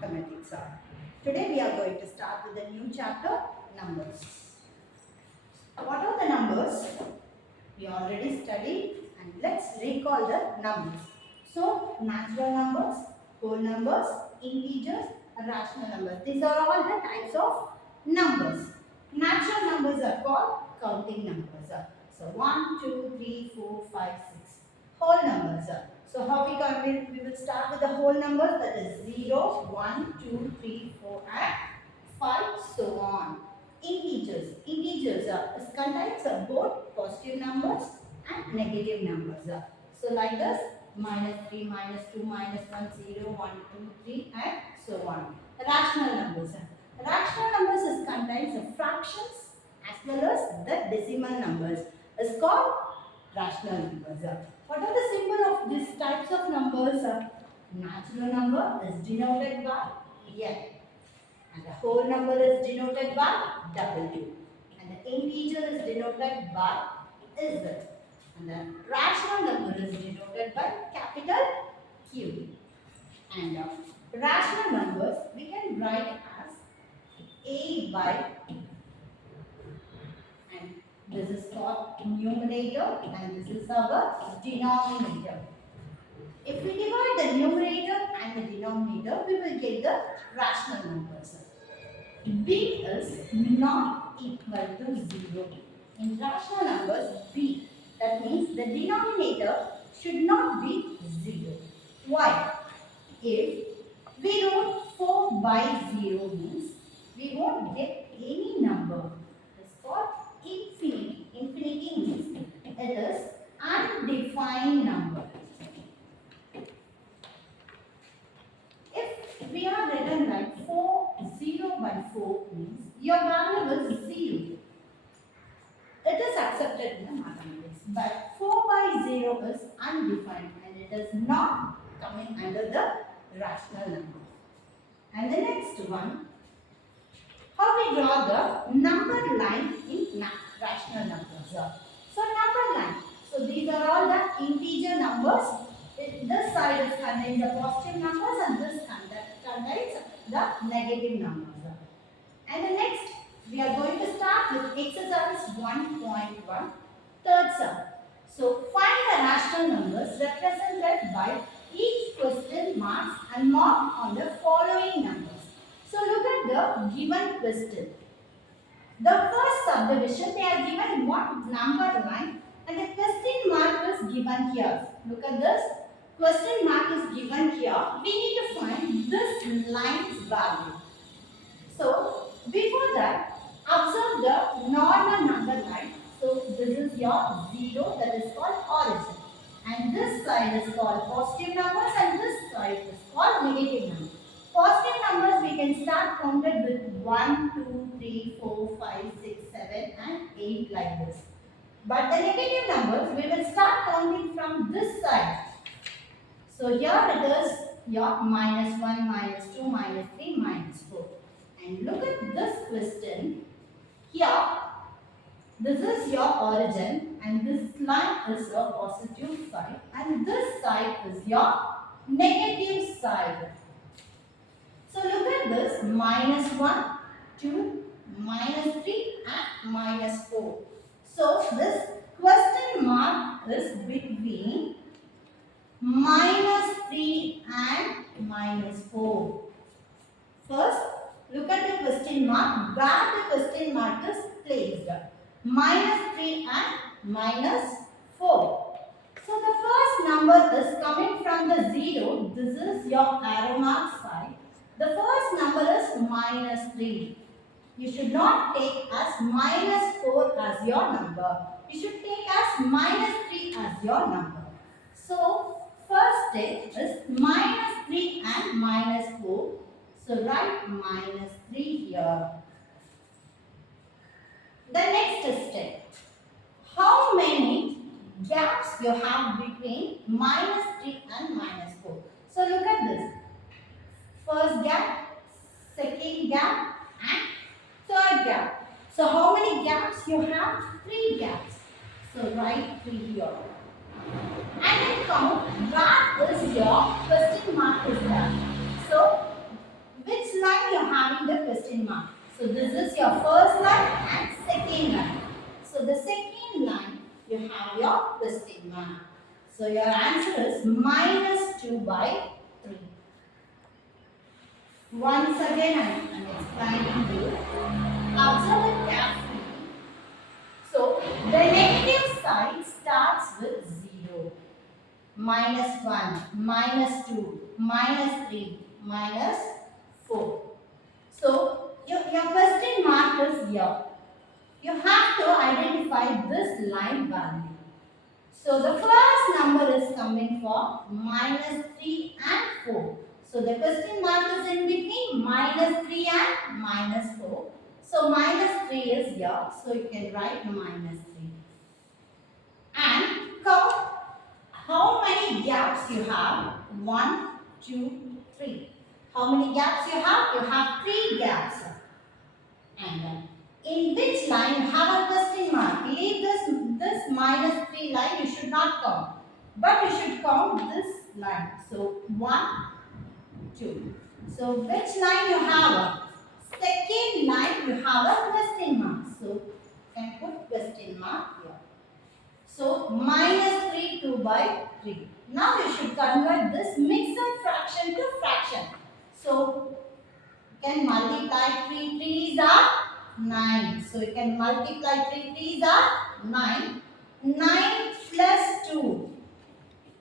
mathematics. Today we are going to start with a new chapter, numbers. What are the numbers? We already studied, and let's recall the numbers. So, natural numbers, whole numbers, integers, and rational numbers. These are all the types of numbers. Natural numbers are called counting numbers. So, 1, 2, 3, 4, 5, 6. Whole numbers. So, how we can we will start with the whole numbers, that is 0, 1, 2, 3, 4, and 5, so on. Integers. Integers contains both positive numbers and negative numbers. So like this, -3, -2, -1, 0, 1, 2, 3, and so on. Rational numbers. Rational numbers contains fractions as well as the decimal numbers. Is called rational numbers. What are the symbol of these types of numbers? Natural number is denoted by N. And the whole number is denoted by W. And the integer is denoted by Z. And the rational number is denoted by capital Q. And rational numbers we can write as A by, and this is called numerator and this is our denominator. If we divide the numerator and the denominator, we will get the rational numbers. B is not equal to 0. In rational numbers, B, that means the denominator should not be 0. Why? If we wrote 4 by 0 means we won't get any number. It's called infinity. Infinity means it is undefined number. If we are written like 0 by 4 means your value is 0. It is accepted in the mathematics. But 4 by 0 is undefined and it is not coming under the rational number. And the next one, how we draw the number line in rational numbers. So number line. So these are all the integer numbers. This side is contains the positive numbers and this contains the negative numbers. And the next, we are going to start with exercise 1.1, third sum. So find the rational numbers represented by each question marks and mark on the following numbers. So look at the given question. The first subdivision, they are given one number line and the question mark is given here. Look at this. Question mark is given here. We need to find this line's value. So, before that, observe the normal number line. So, this is your 0, that is called origin. And this side is called positive numbers and this side is called negative numbers. Positive numbers we can start counted with 1, 2, 3, 4, 5, 6, 7 and 8 like this. But the negative numbers we will start counting from this side. So here it is your -1, -2, -3, -4. And look at this question. Here, this is your origin and this line is your positive side and this side is your negative side. So look at this, -1, 2, -3 and -4. So this question mark is between -3 and -4. First, look at the question mark, where the question mark is placed. -3 and -4. So the first number is coming from the 0. This is your arrow mark side. The first number is -3. You should not take as -4 as your number. You should take as -3 as your number. So first step is -3 and -4. So write -3 here. The next step. How many gaps you have between -3 and -4? So look at this. First gap, second gap and third gap. So how many gaps you have? 3 gaps. So write 3 here. And then count where is your question mark is there. So question mark. So this is your first line and second line. So the second line, you have your question mark. So your answer is minus 2 by 3. Once again, I am explaining you. Observe it carefully. So the negative side starts with 0. Minus 1, minus 2, minus 3, minus 4. So your question mark is here. You have to identify this line value. So the first number is coming for minus 3 and 4. So the question mark is in between minus 3 and minus 4. So minus 3 is here. So you can write minus 3. And count how many gaps you have. 1, 2, 3. How many gaps you have? You have 3 gaps. And in which line you have a question mark? Leave this minus 3 line, you should not count. But you should count this line. So 1, 2. So which line you have? Second line you have a question mark. So you can put question mark here. So minus 3, 2 by 3. Now you should convert this mixed fraction to fraction. So you can multiply 3 3s are 9. So you can multiply 3 3s are 9. 9 plus 2.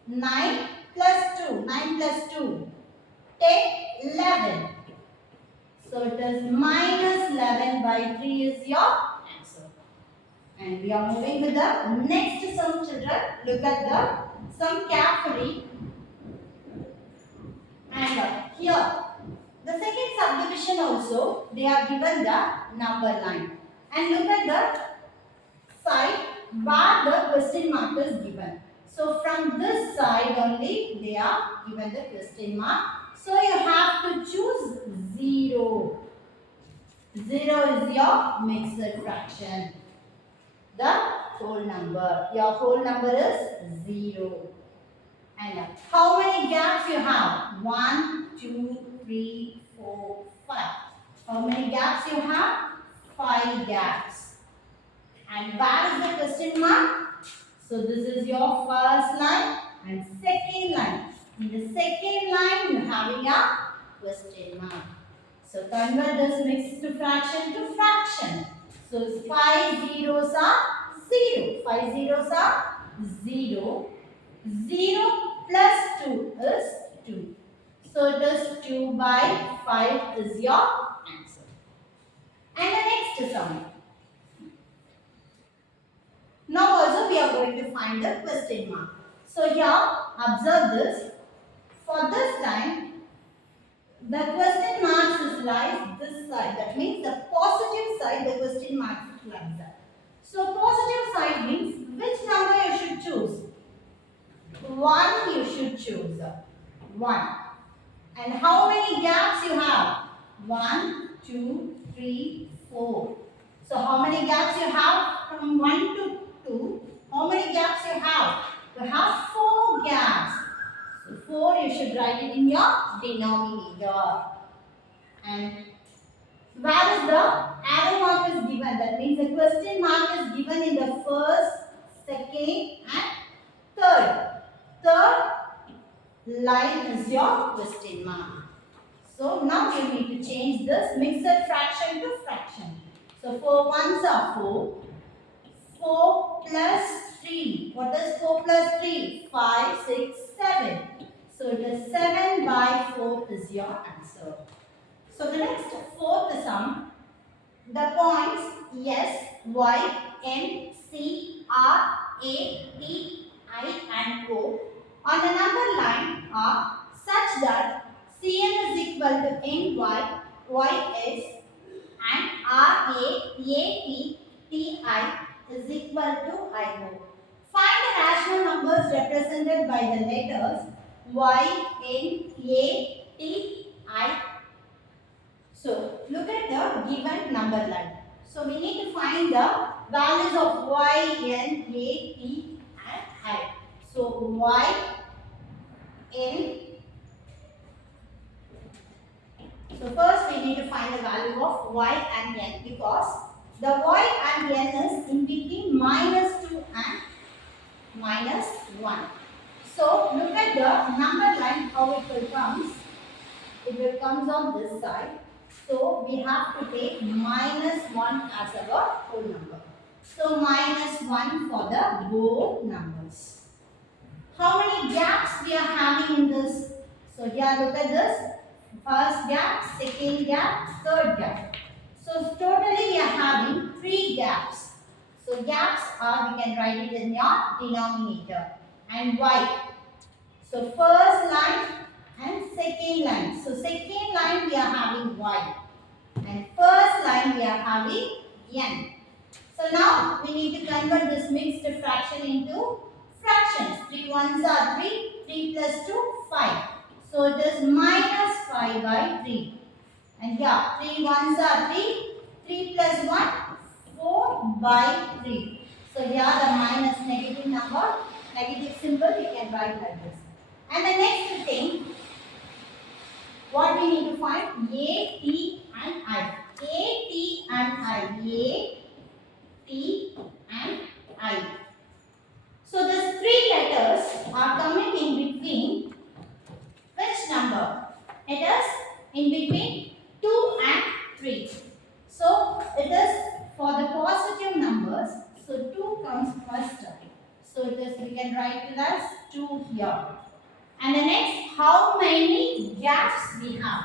9 plus 2. 9 plus 2. 10, 11. So it is minus 11 by 3 is your answer. And we are moving with the next sum, children. Look at the sum carefully. And here, the second subdivision also, they are given the number line. And look at the side where the question mark is given. So from this side only, they are given the question mark. So you have to choose 0. 0 is your mixed fraction. The whole number. Your whole number is 0. And how many gaps you have? 1, 2, 3, 4, 5. How many gaps you have? 5 gaps. And where is the question mark? So this is your first line and second line. In the second line you having a question mark. So convert this mixed fraction to fraction. So 5 zeros are 0. 5 zeros are 0. 0 plus 2 is 2. So it is 2 by 5 is your answer. And the next sum. Now also we are going to find the question mark. So here observe this. For this time the question mark is like this side. That means the positive side the question mark is like that. So positive side means which number you should choose? 1 you should choose. 1. And how many gaps you have? 1, 2, 3, 4. So how many gaps you have from 1 to 2? How many gaps you have? You have 4 gaps. So 4 you should write it in your denominator. And where is the arrow mark is given? That means the question mark is given in the first, second and third. Third line is your question mark. So now you need to change this mixed fraction to fraction. So 4 ones are 4. 4 plus 3. What is 4 plus 3? 5, 6, 7. So it is 7 by 4 is your answer. So the next fourth sum, the points S, Y, N, C, R, A, T, I and O on the number line are such that Cn is equal to NY, YS and RA, AT, TI is equal to IO. Find the rational numbers represented by the letters Y, N, A, T, I. So look at the given number line. So we need to find the values of Y, N, A, T and I. So Y, N, So first we need to find the value of y and n because the y and n is in between -2 and -1. So look at the number line how it will come. It will come on this side. So we have to take -1 as our whole number. So -1 for the both numbers. How many gaps we are having in this? So here look at this. First gap, second gap, third gap. So totally we are having 3 gaps. So gaps are, we can write it in your denominator. And y. So first line and second line. So second line we are having y. And first line we are having n. So now we need to convert this mixed fraction into fractions. 3 ones are 3, 3 plus 2, 5. So it is -5 by 3. And yeah, 3 ones are 3, 3 plus 1, 4 by 3. So here the minus negative number, negative symbol we can write like this. And the next thing, what we need to find? A, T and I. A, T and I. A, T and I. So these 3 letters are coming in between which number? It is in between 2 and 3. So it is for the positive numbers. So 2 comes first. So it is, we can write it as 2 here. And the next, how many gaps we have?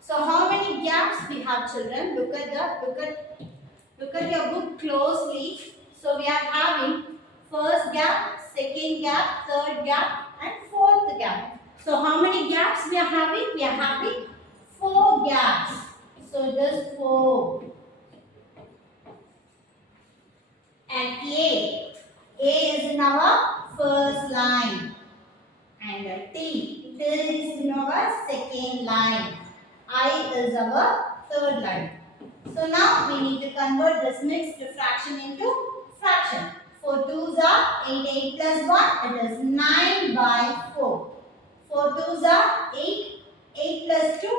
So how many gaps we have, children? Look at your book closely. So we are having first gap, second gap, third gap, and fourth gap. So how many gaps we are having? We are having 4 gaps. So it is 4. And A is in our first line. And T is in our second line. I is our third line. So now we need to convert this mixed fraction into fraction. 4 2s are 8, 8 plus 1, it is 9 by 4. 4 2s are 8, 8 plus 2,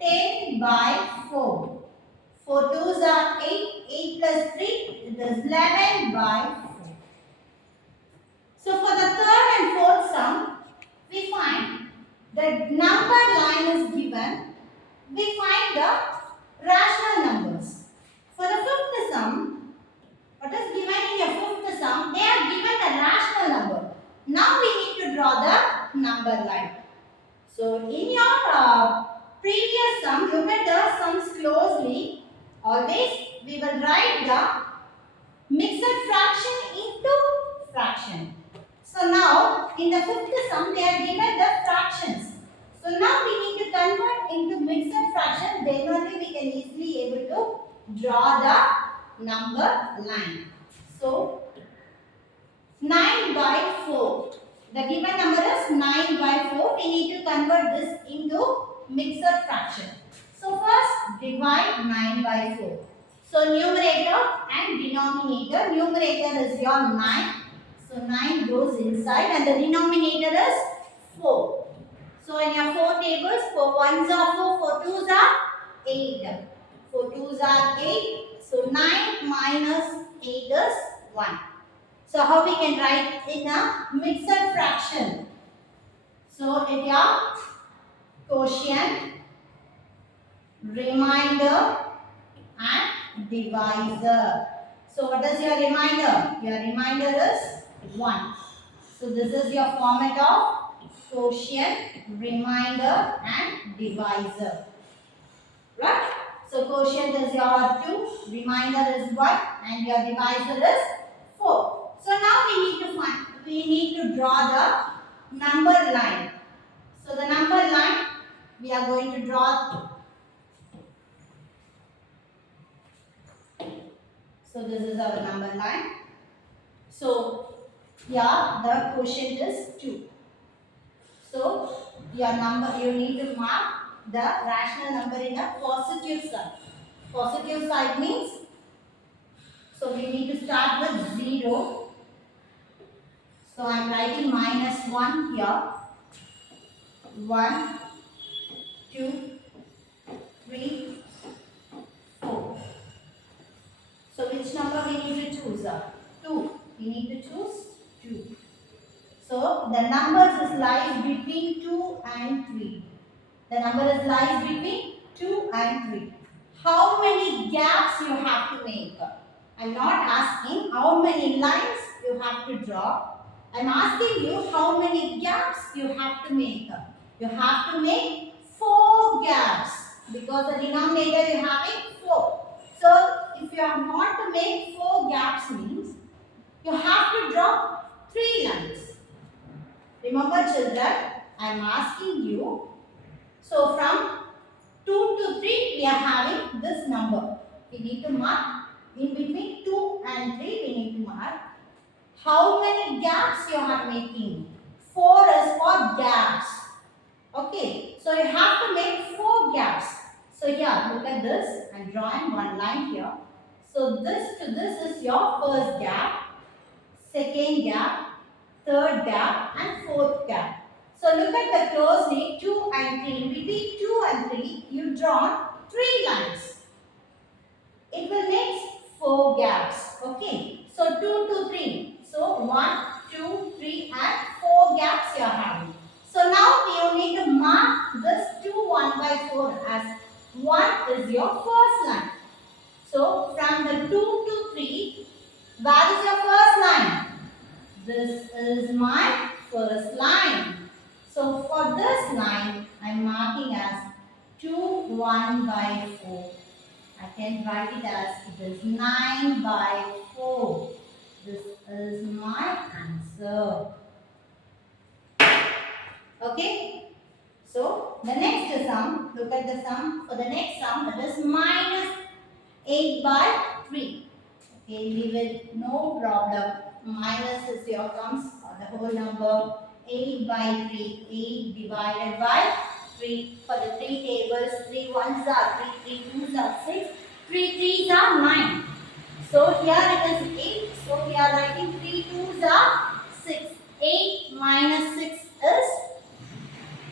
10 by 4. 4 2s are 8, 8 plus 3, it is 11 by 4. So for the third and fourth sum, we find the number line is given. We find the rational numbers. For the fifth sum, what is given in your fifth sum? They are given a rational number. Now we need to draw the number line. So in your previous sum, look at the sums closely. Always we will write the mixed fraction into fraction. So now in the fifth sum, they are given the fractions. So now we need to convert into mixed fraction. Then only we can easily able to draw the number line. So 9 by 4. The given number is 9 by 4. We need to convert this into mixed fraction. So first divide 9 by 4. So numerator and denominator. Numerator is your 9. So 9 goes inside and the denominator is 4. So in your 4 tables, 4 ones are 4, 4 twos are 8. 4 twos are 8. So 9 minus 8 is 1. So how we can write in a mixed fraction? So in your quotient, remainder and divisor. So what is your remainder? Your remainder is 1. So this is your format of quotient, remainder and divisor. Right? So quotient is your 2, remainder is 1 and your divisor is 4. So now we need to draw the number line. So the number line we are going to draw. So this is our number line. So here the quotient is 2. So your number, you need to mark the rational number in a positive side. Positive side means, so we need to start with 0. So I am writing -1 here. 1, 2, it lies between 2 and 3. How many gaps you have to make? I'm not asking how many lines you have to draw. I'm asking you how many gaps you have to make. You have to make 4 gaps because the denominator you have it 4. So if you want to make 4 gaps means you have to draw 3 lines. Remember children, I am asking you. So from 2 to 3 we are having this number. We need to mark in between 2 and 3 we need to mark. How many gaps you are making? 4 is for gaps. Okay, so you have to make 4 gaps. So here, look at this. I am drawing one line here. So this to this is your first gap, second gap, third gap and fourth gap. So look at the closely 2 and 3. Between 2 and 3, you draw 3 lines. It will make 4 gaps. Okay, so 2 to 3. So 1, 2, 3 and 4 gaps you are having. So now you need to mark this 2 1 by 4 as 1 is your first line. So from the 2 to 3, where is your first line? This is my first line. So for this line, I am marking as 2 1 by 4. I can write it as it is 9 by 4. This is my answer. Okay. So the next sum, look at the sum. For the next sum, that is minus 8 by 3. Okay, leave it, no problem. Minus is your comes the whole number 8 by 3. 8 divided by 3. For the 3 tables, 3 ones are 3, 3 twos are 6, 3 threes are 9. So here it is 8. So we are writing 3 twos are 6. 8 minus 6 is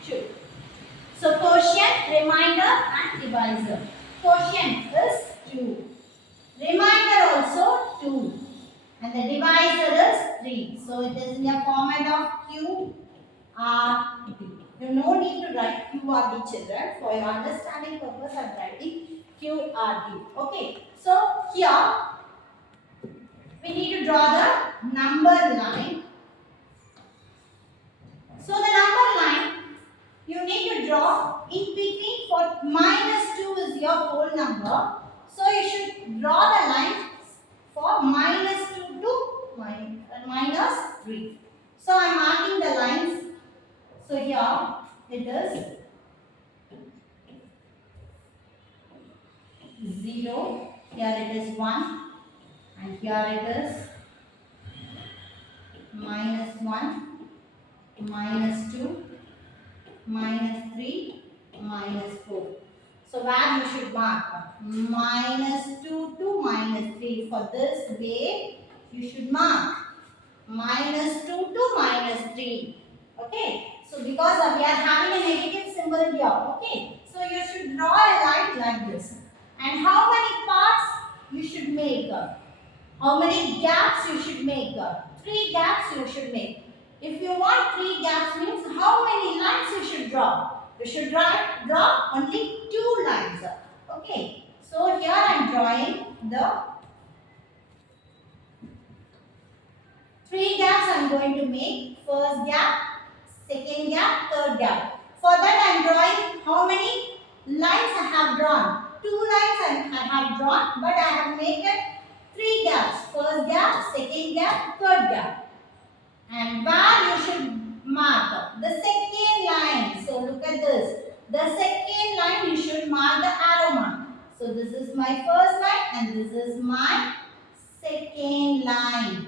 2. So quotient, remainder and divisor. Quotient is 2. Remainder also 2. And the divisor is 3. So it is in the format of Q, R, D. You no need to write Q, R, D children. For your understanding purpose, I am writing Q, R, D. Okay. So here we need to draw the number line. So the number line you need to draw in between. For minus 2 is your whole number. So you should draw the line for minus 2 to minus 3. So I am marking the lines. So here it is 0, here it is 1 and here it is minus 1, minus 2, minus 3, minus 4. So where you should mark minus 2 to minus 3. For this way you should mark minus 2 to minus 3. Okay. So because we are having a negative symbol here. Okay. So you should draw a line like this. And how many parts you should make? How many gaps you should make? 3 gaps you should make. If you want 3 gaps means how many lines you should draw? You should draw only 2 lines. Okay. So here I am drawing the 3 gaps I am going to make. First gap, second gap, third gap. For that I am drawing how many lines I have drawn? 2 lines I have drawn, but I have made 3 gaps. First gap, second gap, third gap. And where you should mark the second line. So look at this. The second line you should mark the arrow mark. So this is my first line and this is my second line.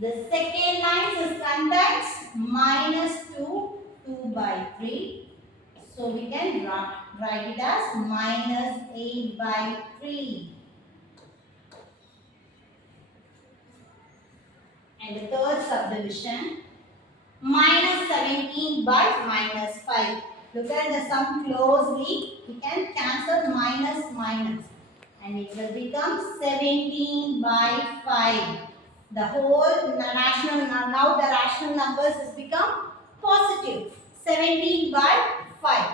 The second line is contains minus 2, 2 by 3. So we can write it as minus 8 by 3. And the third subdivision, minus 17 by minus 5. Look at the sum closely. We can cancel minus minus. And it will become 17 by 5. The whole rational, now the rational numbers has become positive. 17 by 5.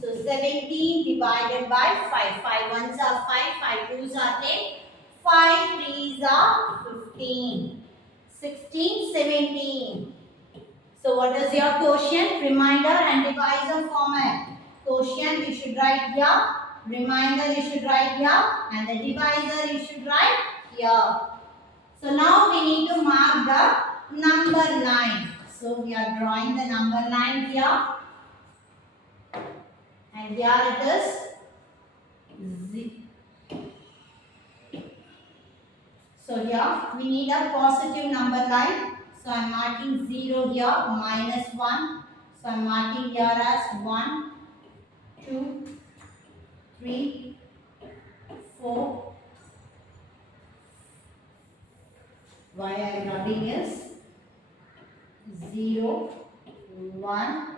So 17 divided by 5. 5 ones are 5, 5 twos are 10, 5 threes are 15. 16, 17. So what is your quotient, remainder and divisor format? Quotient you should write here, remainder you should write here, and the divisor you should write here. So now we need to mark the number line. So we are drawing the number line here. And here it is. So here we need a positive number line. So I am marking 0 here, minus 1. So I am marking here as 1, 2, 3, 4. Why I am rubbing is 0, 1,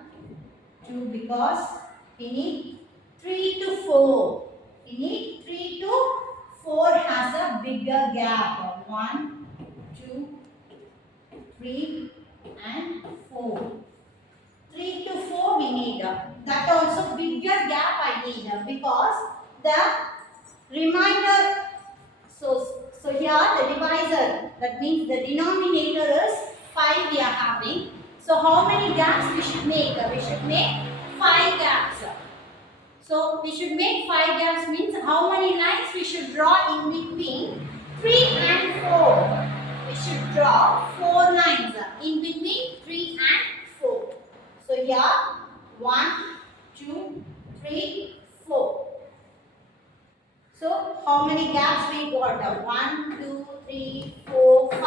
2 because we need 3 to 4. We need 3 to 4 has a bigger gap. 1, 2, 3 and 4. 3 to 4 we need. That also bigger gap I need because the remainder. So here the divisor, that means the denominator is 5 we are having. So how many gaps we should make? We should make 5 gaps. So we should make 5 gaps means how many lines we should draw in between 3 and 4. We should draw 4 lines in between 3 and 4. So here 1, 2, 3, 4. So how many gaps we got? 1, 2, 3, 4, 5.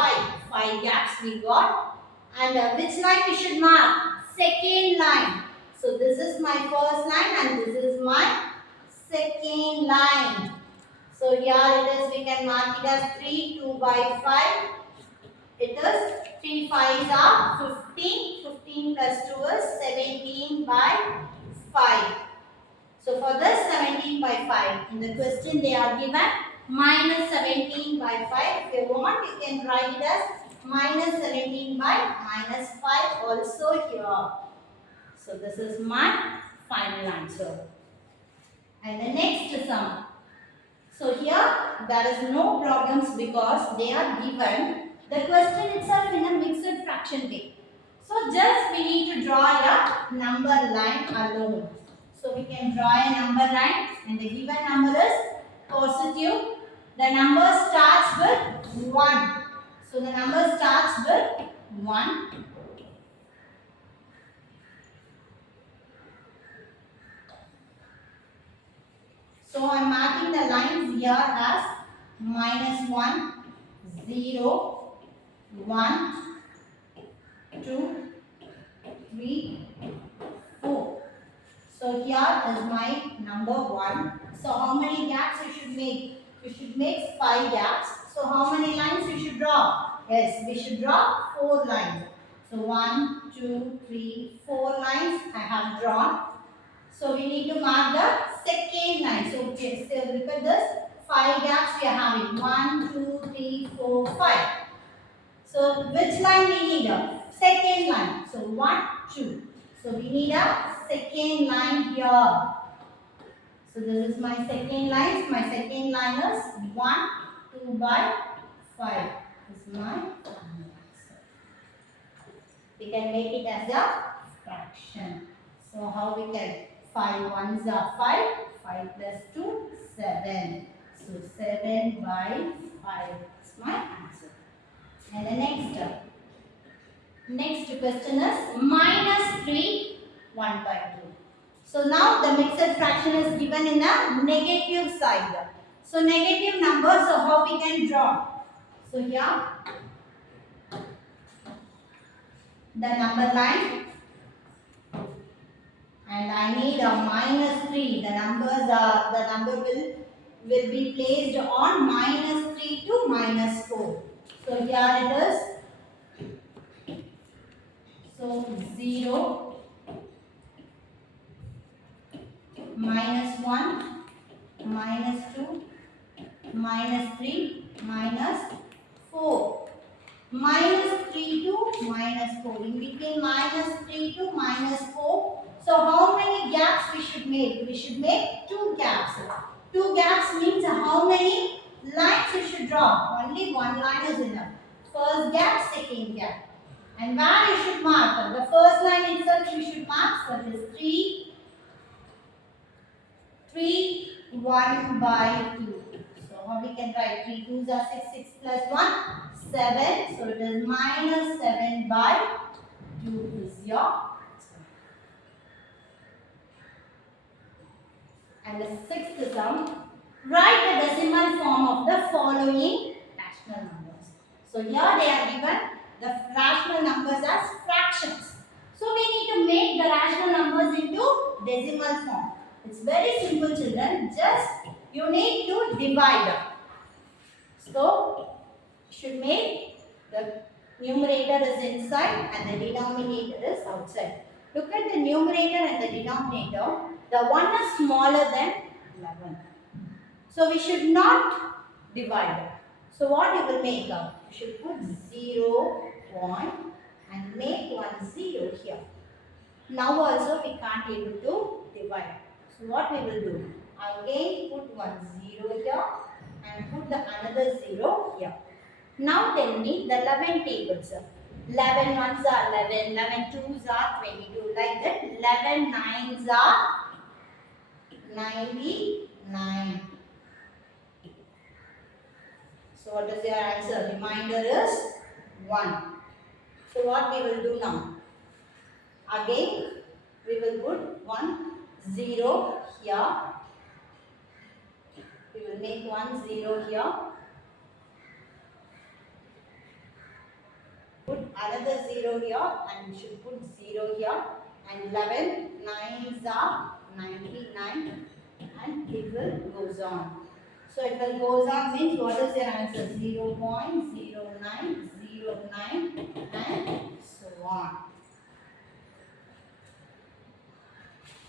5 gaps we got. And which line we should mark? Second line. So this is my first line and this is my second line. So here it is, we can mark it as 3, 2 by 5. It is 3 5s are 15. 15 plus 2 is 17 by 5. So for this 17 by 5, in the question they are given minus 17 by 5. If you want, you can write it as minus 17 by minus 5 also here. So this is my final answer. And the next sum. So here there is no problems because they are given the question itself in a mixed fraction way. So just we need to draw a number line alone. So we can draw a number line and the given number is positive. The number starts with 1. So the number starts with 1. So I am marking the lines here as minus 1, 0, 1, 2, 3, 4. So here is my number 1. So how many gaps you should make? You should make 5 gaps. So how many lines you should draw? Yes, we should draw 4 lines. So 1, 2, 3, 4 lines I have drawn. So we need to mark the second line. So look at this. 5 gaps we are having. 1, 2, 3, 4, 5. So which line we need? Second line. So 1, 2. So we need a second line here. So this is my second line. My second line is 1, 2 by 5. This is my answer. We can make it as a fraction. So how we can? 5 ones are 5. 5 plus 2, 7. So 7 by 5 is my answer. And the next question is minus 3, 1 by 2. So now the mixed fraction is given in a negative side. So negative numbers, so how we can draw? So here the number line and I need a minus 3. The number will be placed on minus 3 to minus 4. So here it is. So 0, minus 1, minus 2, minus 3, minus 4. Minus 3 to minus 4. In between minus 3 to minus 4. So how many gaps we should make? We should make 2 gaps. 2 gaps means how many lines you should draw? Only one line is enough. First gap, second gap. And where you should mark? The first line itself you should mark. So it is 1 by 2. So how we can write? 3 2s are 6, 6 plus 1, 7. So it is minus 7 by 2 is your answer. And the sixth sum, write the decimal form of the following rational numbers. So here they are given the rational numbers as fractions. So we need to make the rational numbers into decimal form. It's very simple, children. Just you need to divide. So you should make the numerator is inside and the denominator is outside. Look at the numerator and the denominator. The one is smaller than 11. So we should not divide. So what you will make up? You should put 0 point and make 1 0 here. Now also we can't able to divide. So what we will do? Again put 1 0 here and put the another 0 here. Now tell me the 11 tables. 11 ones are 11, 11 twos are 22. Like that 11 nines are 99. So what is your answer? Reminder is 1. So what we will do now? Again we will put 1 0 here. We will make 1 0 here. Put another 0 here and we should put 0 here. And 11 nines are 99 and it will goes on. So it will goes on means what is your answer? 0.0909 and so on.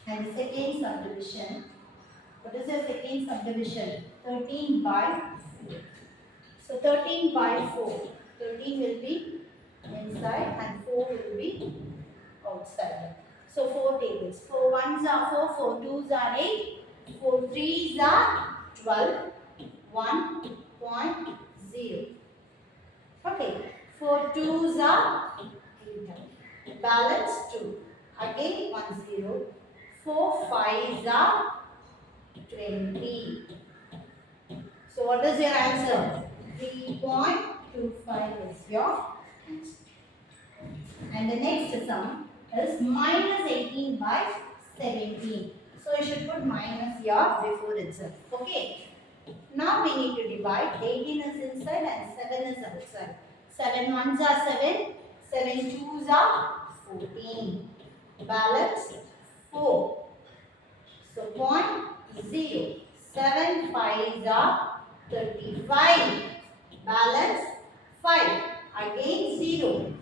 And the second subdivision. What is the second subdivision? 13 by 4. So 13 by 4. 13 will be inside and 4 will be outside. So 4 tables. 4 ones are 4, 4 twos are 8, 4 threes are 12, 1.0. Okay, 4 twos are 8. Balance 2. Again 1 0. 4 fives are 20. So what is your answer? 3.25 is your answer. And the next sum is minus 18 by 17. So you should put minus here before itself. Okay. Now we need to divide. 18 is inside and 7 is outside. 7 ones are 7. 7 twos are 14. Balance 4. So 0. 7 fives are 35. Balance 5. Again 0.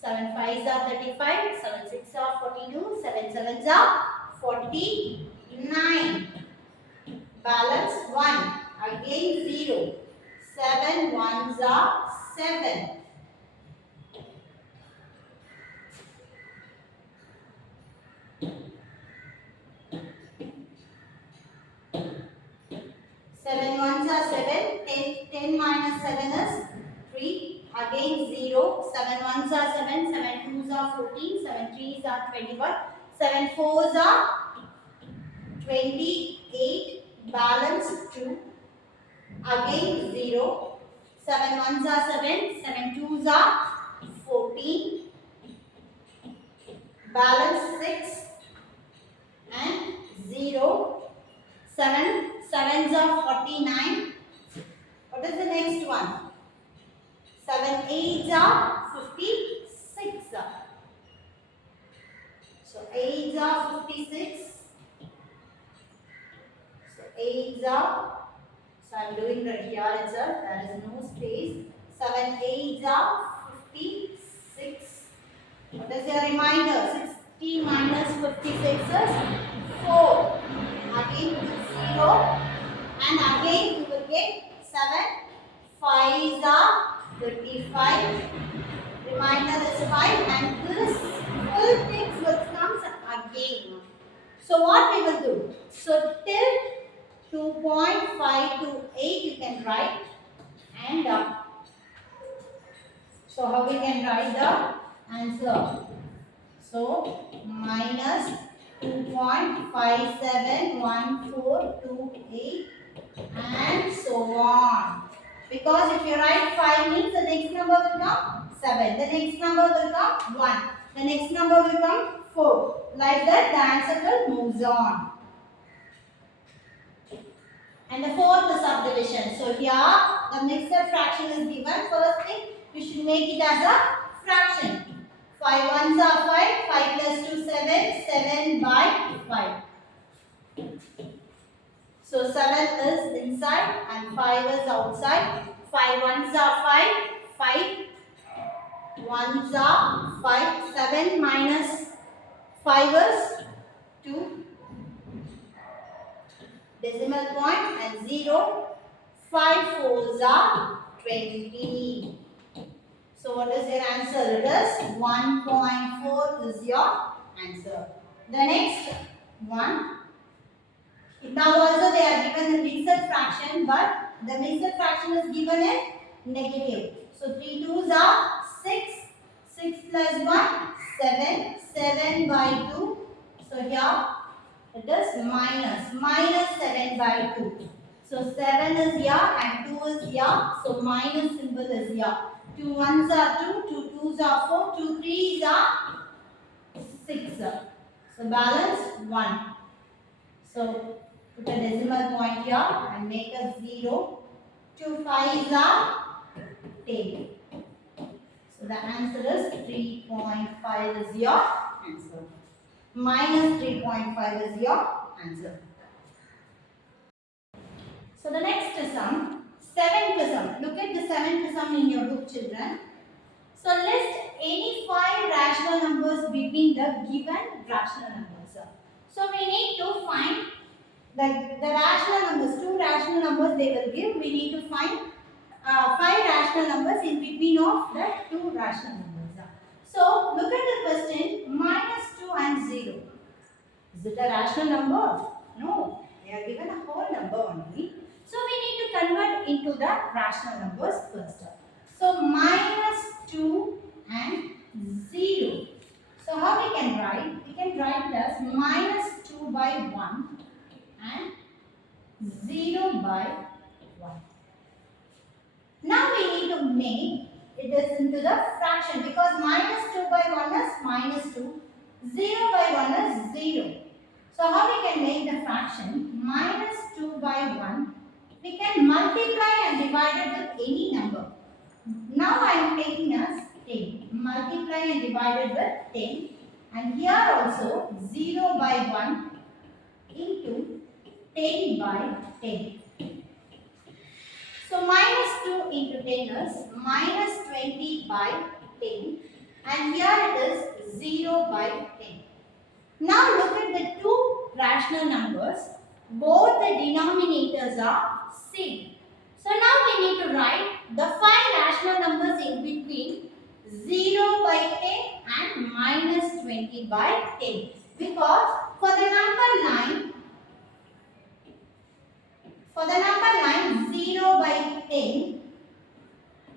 7 fives are 35. 7 sixes are 42. 7 sevens are 49. Balance 1. Again 0. 7 ones are 7. Seven ones are 7. 10 minus 7 is 3. Again 0. 7 ones are 7. 7 twos are 14. 7 threes are 21. 7 fours are 28. Balance 2. Again 0. 7 ones are 7. 7 twos are 14. Balance 6. And 0. 7 sevens are 49. What is the next one? 7 eights are 56. So 8s are 56. So 8s are, so I am doing right here itself, there is no space. 7 8s are 56. What is your reminder? 60 minus 56 is 4. Again 0. And again you will get 7. 5s are 35. Reminder is 5. And this full things which comes again. So what we will do? So till 2.5 to 8 you can write, and so how we can write the answer? So minus 2.571428 and so on. Because if you write 5 means the next number will come 7. The next number will come 1. The next number will come 4. Like that the answer will moves on. And the fourth subdivision. So here the mixed fraction is given. First thing you should make it as a fraction. 5 ones are 5. 5 plus 2 7. 7 by 5. So 7 is inside and 5 is outside. 5 ones are 5. 5 ones are 5. 7 minus 5 is 2. Decimal point and 0. 5 fours are 20. So what is your answer? It is 1.4 is your answer. The next one. Now also they are given the mixed fraction, but the mixed fraction is given in negative. So 3 twos are 6. 6 plus 1, 7. 7 by 2. So here it is minus 7 by 2. So 7 is here and 2 is here. So minus symbol is here. 2 ones are 2, 2 twos are 4, 2 threes are 6. So balance 1. So put a decimal point here and make a 0. 2 fives are 10. So the answer is 3.5 is your answer. Minus 3.5 is your answer. So the next sum, seventh sum. Look at the seventh sum in your book, children. So list any 5 rational numbers between the given rational numbers. So we need to find the rational numbers, 2 rational numbers they will give. We need to find 5 rational numbers in between of the 2 rational numbers. So look at the question, minus 2 and 0. Is it a rational number? No, they are given a whole number only. So we need to convert into the rational numbers first. So minus 2 and 0. So how we can write? We can write as minus 2 by 1 and 0 by 1. Now we need to make it is into the fraction because minus 2 by 1 is minus 2. 0 by 1 is 0. So how we can make the fraction? Minus 2 by 1. We can multiply and divide it with any number. Now I am taking as 10. Multiply and divide it with 10. And here also 0 by 1 into 10 by 10. So minus 2 into 10 is minus 20 by 10. And here it is 0 by 10. Now look at the 2 rational numbers. Both the denominators are same. So now we need to write the 5 rational numbers in between 0 by 10 and minus 20 by 10. Because for the number line 0 by 10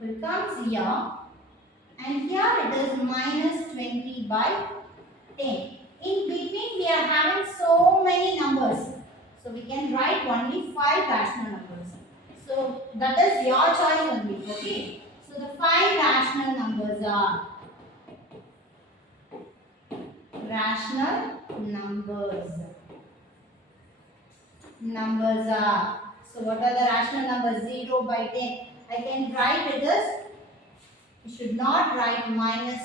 will come here and here it is minus 20 by 10. In between we are having so many numbers. So we can write only 5 rational numbers. So that is your choice only. Okay. So the 5 rational numbers are rational numbers. Numbers are. So what are the rational numbers? 0 by 10. I can write it as. You should not write minus.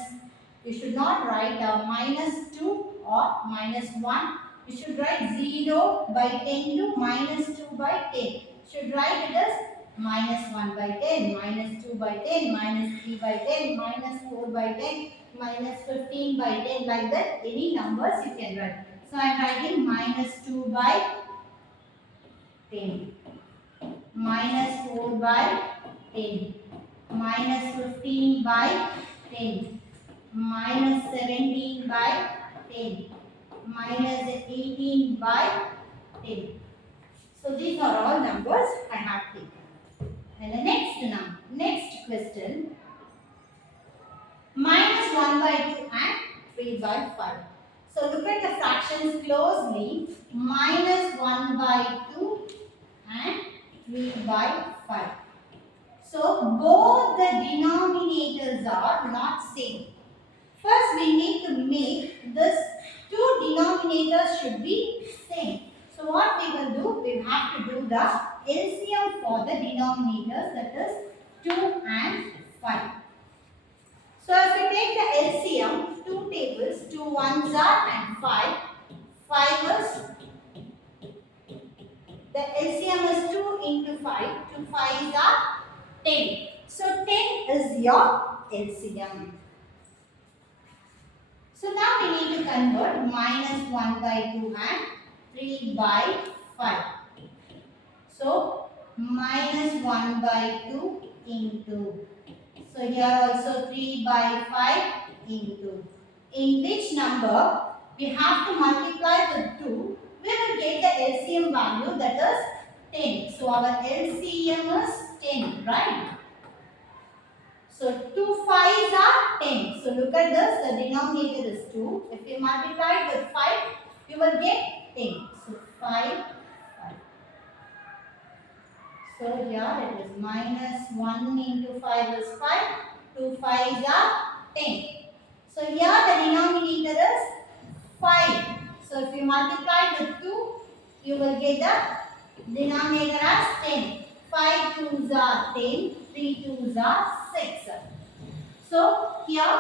You should not write minus 2 or minus 1. You should write 0 by 10 to minus 2 by 10. You should write it as minus 1 by 10, minus 2 by 10, minus 3 by 10, minus 4 by 10, minus 15 by 10. Like that, any numbers you can write. So I am writing minus 2 by 10, minus 4 by 10, minus 15 by 10, minus 17 by 10. minus 18 by 10. So these are all numbers I have taken. And the next question, minus 1 by 2 and 3 by 5. So look at the fractions closely. Minus 1 by 2 and 3 by 5. So both the denominators are not same. First we need to make this two denominators should be same. So what we will do, we have to do the LCM for the denominators, that is 2 and 5. So if we take the LCM, 2 tables, 2 ones are and 5. 5 is, the LCM is 2 into 5. 2 5s are 10. So 10 is your LCM. So now we need to convert minus 1 by 2 and 3 by 5. So minus 1 by 2 into. So here also 3 by 5 into. In which number we have to multiply with 2, we will get the LCM value, that is 10. So our LCM is 10, right? So 2 5s are 10. So look at this, the denominator is 2. If you multiply it with 5, you will get 10. So 5, 5. So here it is minus 1 into 5 is 5. 2 5s are 10. So here the denominator is 5. So if you multiply with 2, you will get the denominator as 10. 5 2s are 10. 3 2s are 6. So here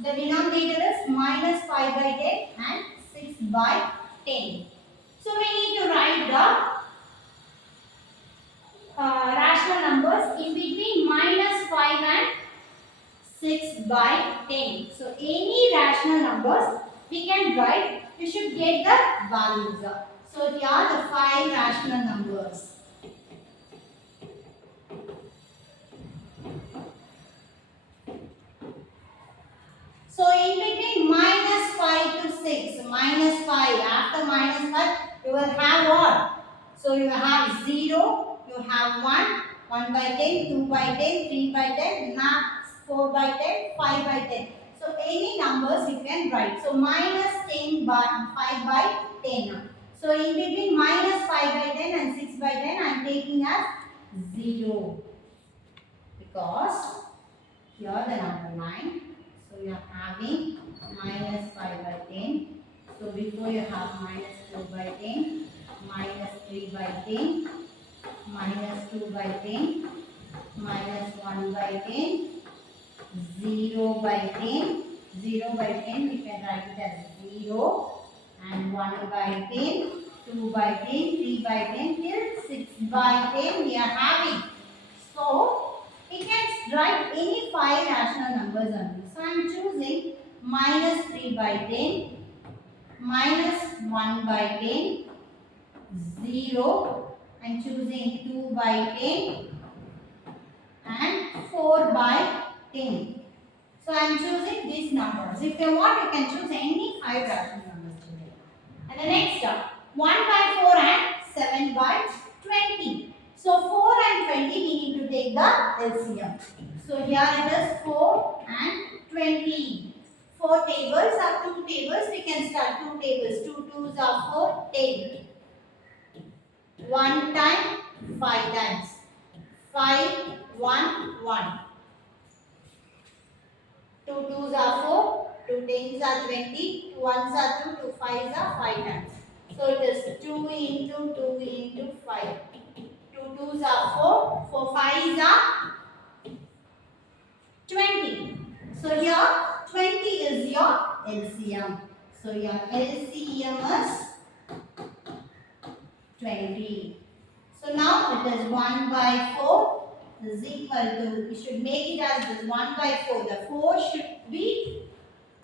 the denominator is minus 5 by 10 and 6 by 10. So we need to write the rational numbers in between minus 5 and 6 by 10. So any rational numbers we can write, we should get the values. So here are the 5 rational numbers. So in between minus 5 to 6, minus 5, after minus 5, you will have what? So you have 0, you have 1, 1 by 10, 2 by 10, 3 by 10, now 4 by 10, 5 by 10. So any numbers you can write. So minus 10 by 5 by 10. So in between minus 5 by 10 and 6 by 10, I am taking as 0. Because here the number 9. So you are having minus 5 by 10. So before you have minus 4 by 10, minus 3 by 10, minus 2 by 10, minus 1 by 10, 0 by 10. 0 by 10 we can write it as 0, and 1 by 10, 2 by 10, 3 by 10 till 6 by 10 we are having. So we can write any 5 rational numbers on this. So I am choosing minus 3 by 10, minus 1 by 10, 0, I am choosing 2 by 10 and 4 by 10. So I am choosing these numbers. If you want, you can choose any 5 rational numbers today. And the next one, 1 by 4 and 7 by 20. So 4 and 20 we need to take the LCM. So here it is 4 and 20. 4 tables are 2 tables. We can start 2 tables. 2 2s are 4, 10. 1 time, 5 times. 5, 1, 1. 2 2s are 4, 2 10s are 20, 2 1s are 2, 2 5s are 5 times. So it is 2 into 2 into 5. 2 2s are 4, 4 5s are 20. So here 20 is your LCM. So your LCM is 20. So now it is 1 by 4 is equal to, we should make it as this 1 by 4. The 4 should be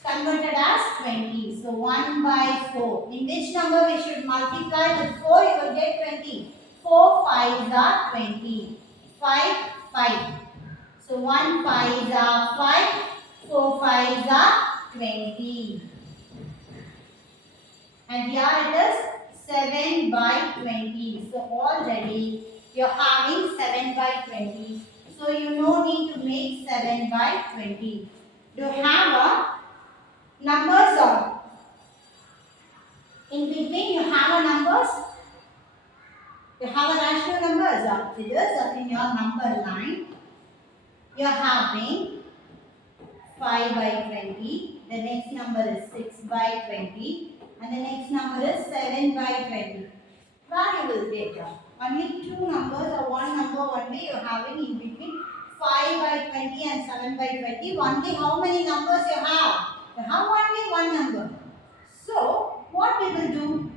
converted as 20. So 1 by 4. In which number we should multiply with 4? You will get 20. 4 5s are 20. 5, 5. So 1 5s are 5. 4 5s are 20. And here it is 7 by 20. So already you're having 7 by 20. So you no need to make 7 by 20. Do you have a numbers or in between you have a numbers? You have a rational numbers or figures in your number line. You are having 5 by 20. The next number is 6 by 20. And the next number is 7 by 20. Variable data. Only two numbers or one number only you are having in between 5 by 20 and 7 by 20. Only how many numbers you have? You have only one number. So, what we will do?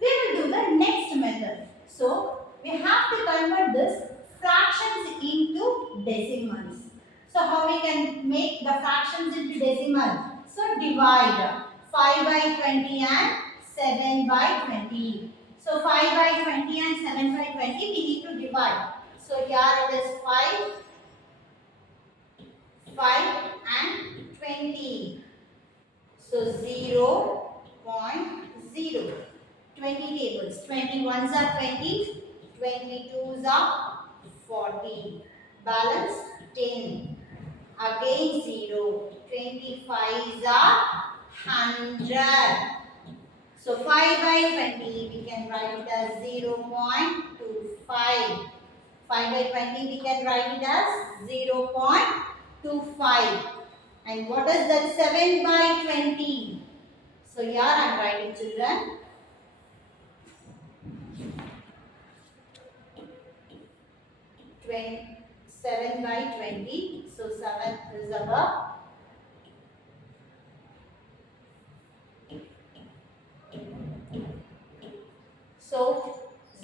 We will do the next method. So, we have to convert this fractions into decimals. So, how we can make the fractions into decimal? So, divide 5 by 20 and 7 by 20. So 5 by 20 and 7 by 20 we need to divide. So here it is 5 and 20. So 0, 0. 20 tables. 21s are 20, 22s are 40. Balance 10. Again 0. 25s are 100. So 5 by 20 we can write it as 0.25. 5 by 20 we can write it as 0.25. And what is that 7 by 20? So here I am writing, children. 7 by 20. So 7 is our so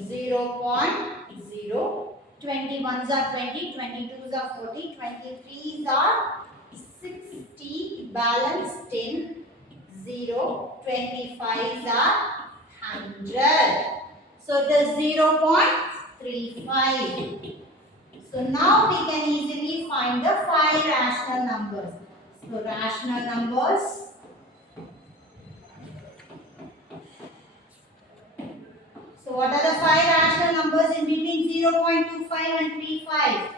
0.0. 21s are 20, 22s are 40, 23s are 60, balance 10, 0, 25s are 100. So it is 0.35. So now we can easily find the 5 rational numbers. So rational numbers. So what are the 5 rational numbers in between 0.25 and 35?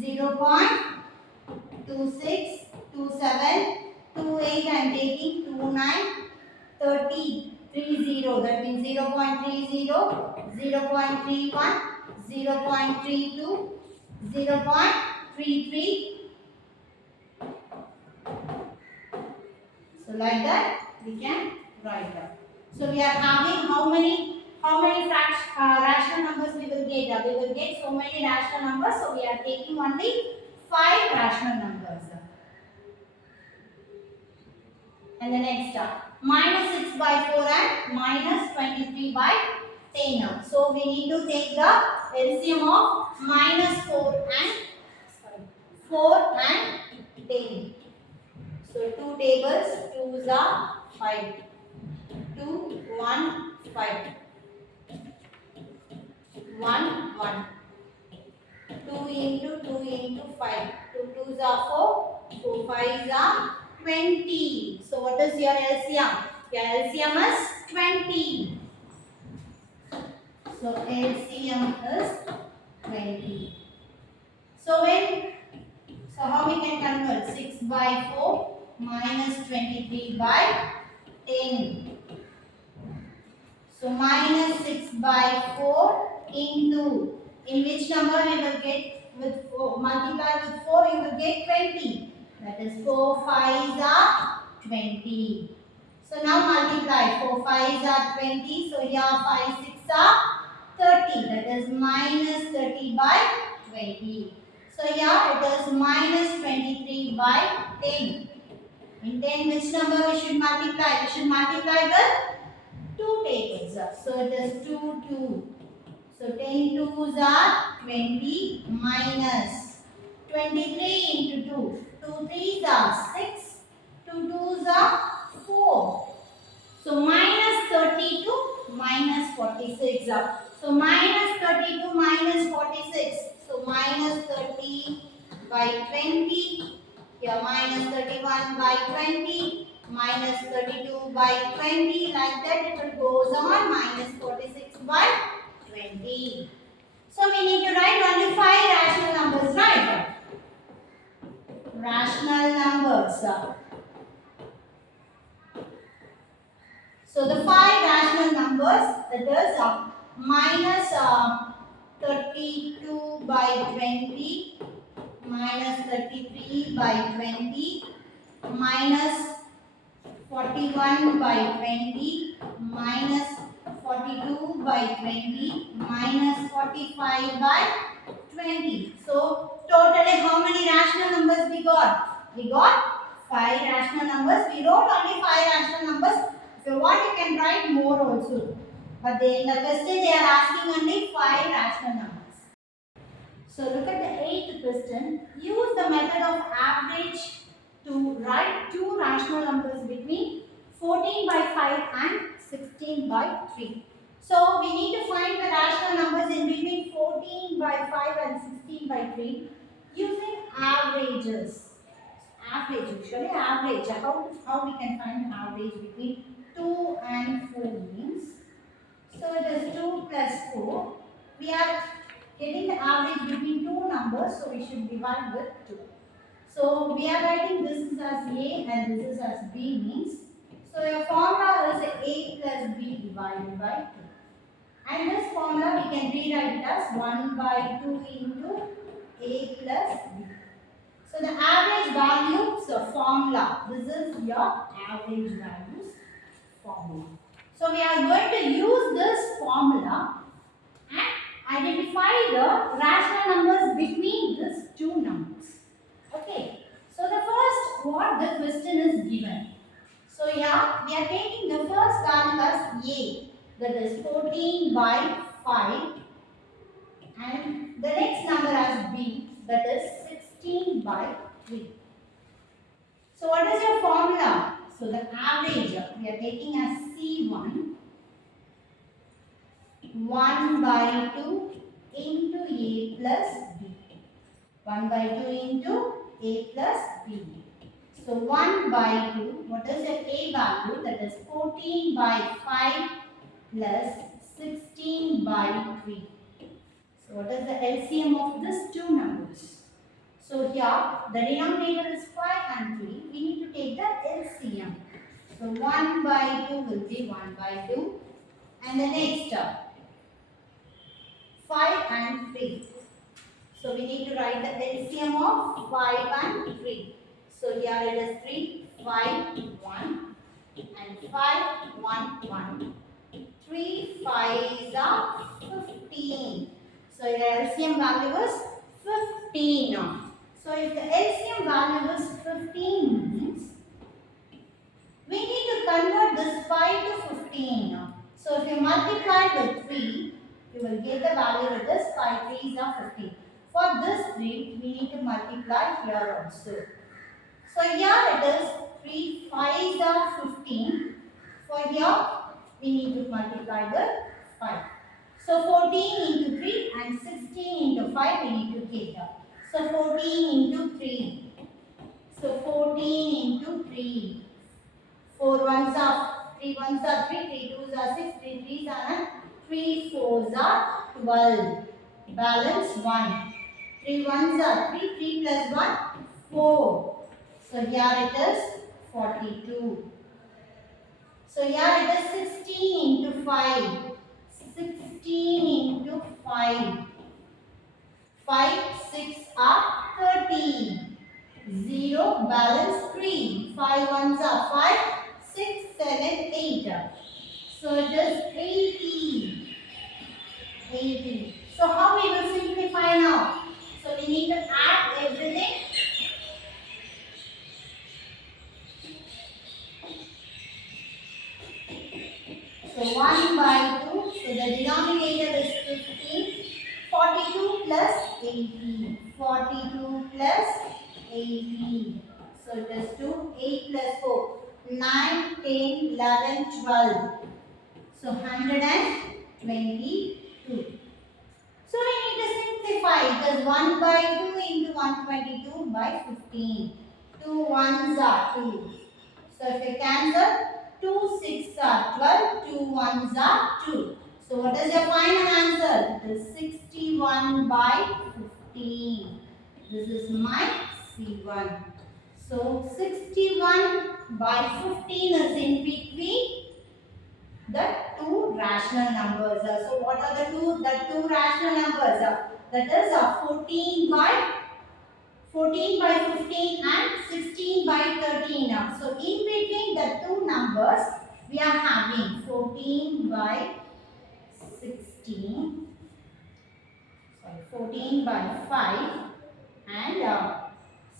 0.26, 27, 28 I am taking, 29, 30, 30. That means 0.30, 0.31, 0.32, 0.33. So like that we can write that. So we are having how many rational numbers we will get? We will get so many rational numbers. So we are taking only 5 rational numbers. And the next minus 6 by 4 and minus 23 by 10. So we need to take the LCM of minus 4 and 10. So 2 tables, 2s are 5. 2, 1, 5. 1, 1. 2 into 5. 2 2s are 4. 4 5s are 20. So what is your LCM? Your LCM is 20. So LCM is 20. So how we can convert 6 by 4 minus 23 by 10. So minus 6 by 4 into, in which number we will get with 4, multiply with 4 you will get 20. That is 4 5s are 20. So now multiply, 4 5s are 20. So here 5 6 are 30. That is minus 30 by 20. So here it is minus 23 by 10. In 10 which number we should multiply? We should multiply with 2 tables. So it is 2 2. So 10 2s are 20 minus 23 into 2. 2 3s are 6. 2 2s are 4. So minus 30 to minus 46. So minus 30 to minus 46. So minus 30 by 20. Here minus 31 by 20. minus 32 by 20, like that it will goes on, minus 46 by 20. So we need to write only 5 rational numbers, right? Rational numbers. So the 5 rational numbers, that is minus 32 by 20, minus 33 by 20, minus 41 by 20, minus 42 by 20, minus 45 by 20. So totally how many rational numbers we got? We got 5 rational numbers. We wrote only 5 rational numbers. If you want, you can write more also. But in the question they are asking only 5 rational numbers. So look at the 8th question. Use the method of average to write two rational numbers between 14 by 5 and 16 by 3. So we need to find the rational numbers in between 14 by 5 and 16 by 3 using averages. Average, usually average. How we can find average between 2 and 4 means. So it is 2 plus 4. We are getting the average between two numbers, so we should divide with 2. So we are writing this is as A and this is as B means. So your formula is A plus B divided by 2. And this formula we can rewrite it as 1 by 2 into A plus B. So the average value, so formula, this is your average values formula. So we are going to use this formula and identify the rational numbers between these two numbers. Okay. So the first, what the question is given. So yeah, we are taking the first value as A, that is 14 by 5, and the next number as B, that is 16 by 3. So what is your formula? So the average we are taking as C1, 1 by 2 into A plus B. 1 by 2 into A plus B. So 1 by 2, what is the A value? That is 14 by 5 plus 16 by 3. So what is the LCM of these two numbers? So here the denominator is 5 and 3. We need to take the LCM. So 1 by 2 will be 1 by 2. And the next 5 and 3. So we need to write the LCM of 5 and 3. So here it is 3, 5, 1 and 5, 1, 1. 3 5s are 15. So your LCM value is 15. So if the LCM value is 15 means we need to convert this 5 to 15. So if you multiply with 3, you will get the value with this 5 3s are 15. For this 3, we need to multiply here also. So here it is 3 5s are 15. For here, we need to multiply with 5. So 14 into 3 and 16 into 5 we need to take up. So 14 into 3. So 14 into 3. 4 ones are 3 ones are 3, 3 twos are 6, 3 threes are 9, 3 fours are 12. Balance 1. 3 ones are 3, 3 plus 1, 4. So here it is 42. So here it is 16 into 5. 16 into 5. 5, 6 are 30. 0, balance 3. 5 ones are 5, 6, 7, 8. So it is 80. 80. So how we will simplify now? So we need to add everything. So 1 by 2. So the denominator is 15. 42 plus 80. 42 plus 80. So it is 2. 8 plus 4. 9, 10, 11, 12. So 122. So we need to simplify. It is 1 by 2 into 122 by 15. 2 ones are 2. So if you cancel, 2 6 are 12, 2 1s are 2. So what is your final answer? It is 61 by 15. This is my C1. So 61 by 15 is in between the two rational numbers. So what are the two rational numbers? That is 14 by 15 and 16 by 13. So in between the two numbers we are having 14 by 16, sorry, 14 by 5 and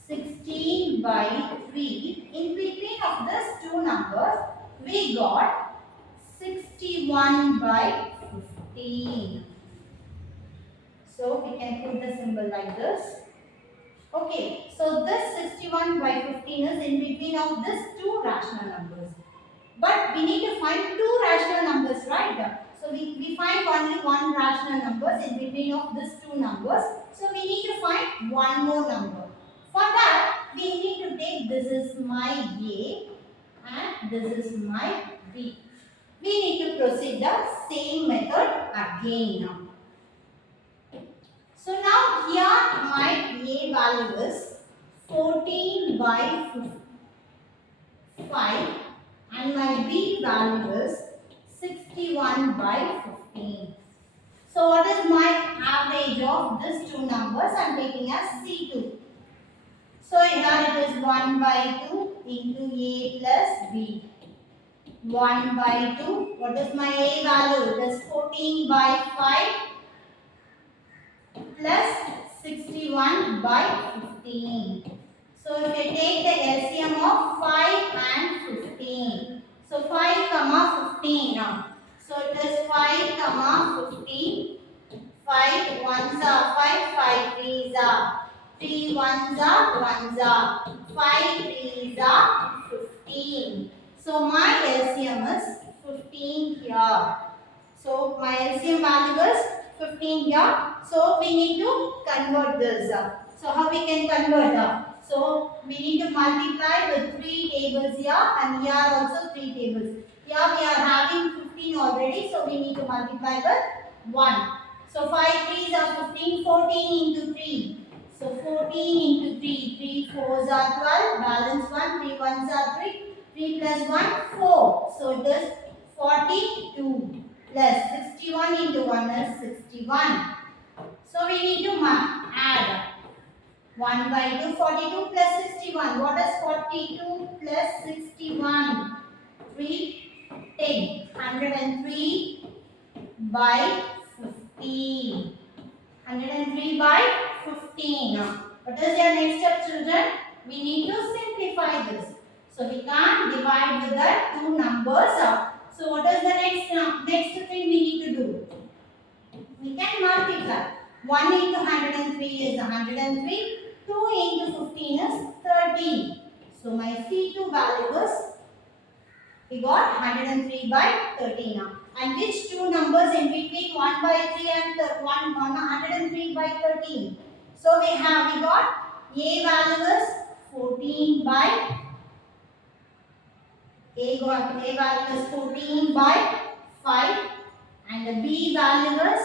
16 by 3. In between of these two numbers we got 61 by 15. So we can put the symbol like this. Okay, so this 61 by 15 is in between of these two rational numbers. But we need to find two rational numbers, right? So we find only one rational numbers in between of these two numbers. So we need to find one more number. For that, we need to take this is my A and this is my B. We need to proceed the same method again now. So now here my A value is 14 by 5 and my B value is 61 by 15. So what is my average of these two numbers? I am taking as C2. So here it is 1 by 2 into A plus B. 1 by 2. What is my A value? It is 14 by 5 plus 61 by 15. So if you take the LCM of 5 and 15. So 5 comma 15 now. So it is 5 comma 15. 5 ones are 5, 5 threes are 3 ones are 5 threes are 15. So my LCM is 15 here. So my LCM value is 15 here. So we need to convert this. So how we can convert? So we need to multiply with 3 tables here and here also 3 tables. Here we are having 15 already. So we need to multiply with 1. So 5 3s are 15, 14 into 3. So 14 into 3, 3 4s are 12, balance 1, 3 1s are 3, 3 plus 1, 4. So it is 42 plus 61 into 1 is 61. So we need to add 1 by 2, 42 plus 61. What is 42 plus 61? 3, 10. 103 by 15. 103 by 15. What is your next step, children? We need to simplify this. So we can't divide with the two numbers. So what is the next thing we need to do? We can multiply. 1 into 103 is 103. 2 into 15 is 30. So my C2 value is, we got 103 by 30 now. And which two numbers in between 1 by 3 and 103 by 13? So we got A value is 14 by, A value is 14 by 5 and the B value is,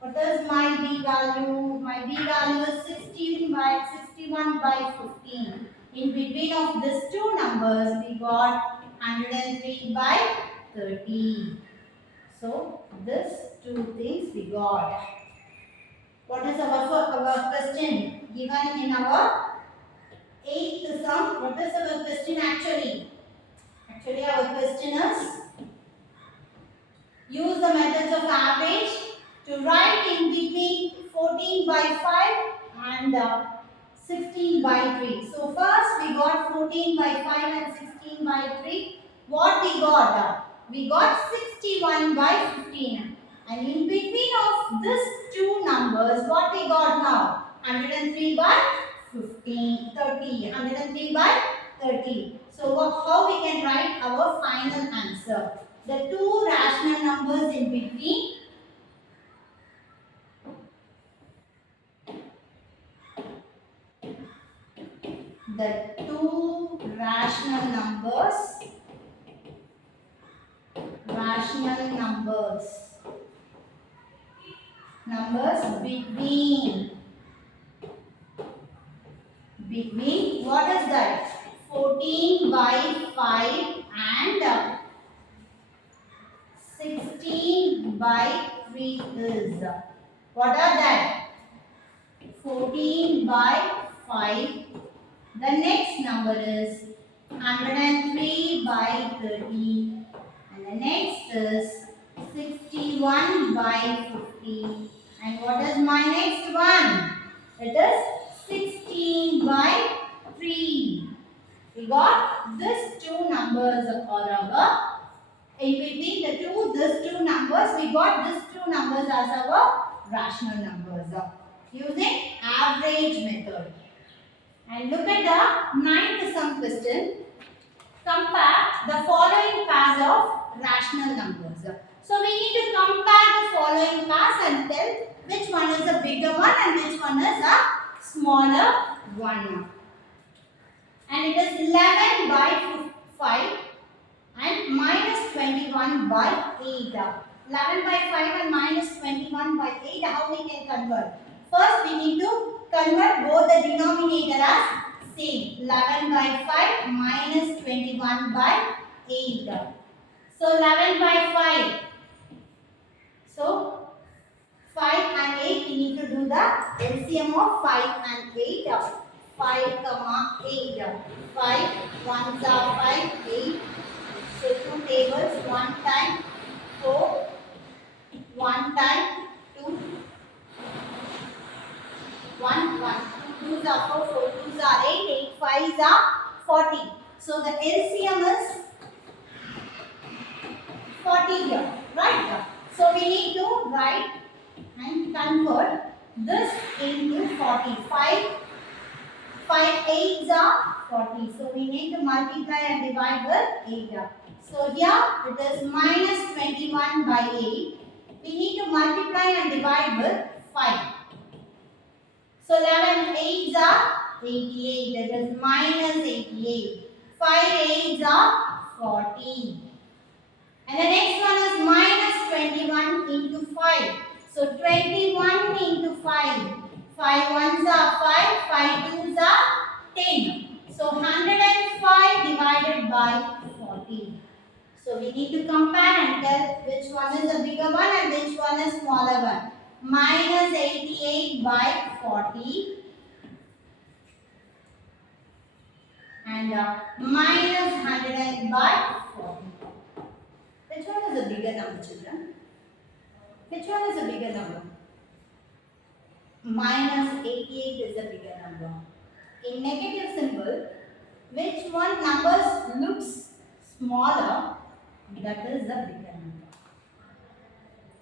what is my B value? My B value is 61 by 15. In between of these two numbers we got 103 by 30. So these two things we got. What is our question given in our 8th sum? What is our question actually? Actually our question is, use the methods of average to write in between 14 by 5 and 16 by 3. So first we got 14 by 5 and 16 by 3. What we got? We got 61 by 15. And in between of these two numbers, what we got now? 103 by 30. 103 by 30. So how we can write our final answer? The two rational numbers in between, the two rational numbers, rational numbers, numbers between what is that? 14 by 5 and 16 by 3 is. What are that? 14 by 5. The next number is 103 by 30. And the next is 61 by 50. And what is my next one? It is 16 by 3. We got these two numbers are our, in between these two numbers, we got these two numbers as our rational numbers using average method. And look at the ninth sum question. Compare the following pairs of rational numbers. So we need to compare the following pairs and tell which one is a bigger one and which one is a smaller one. And it is 11 by 5 and minus 21 by 8. 11 by 5 and minus 21 by 8, how we can convert? First we need to convert both the denominator as same. 11 by 5 minus 21 by 8. So 11 by 5. So 5 and 8 we need to do the LCM of 5 and 8. 5 comma 8. 5 ones are 5, 8. So 2 tables, 1 time 4, 1 time 2, 1, 1. 2 twos are 4, 4 twos are 8, 8 fives are 40. So the LCM is 40 here, right? So we need to write and convert this into 40. 5 eights are 40. So we need to multiply and divide with 8. So here it is minus 21 by 8. We need to multiply and divide with 5. So 11 eights are 88. That is minus 88. 5 eights are 40. And the next one is minus 21 into 5. So 21 into 5. 5 ones are 5. 5 twos are 10. So 105 divided by 40. So we need to compare and tell which one is the bigger one and which one is smaller one. Minus 88 by 40 and minus 100 by 40. Which one is the bigger number, children? Which one is the bigger number? Minus 88 is the bigger number. In negative symbol, which one numbers looks smaller, that is the bigger number.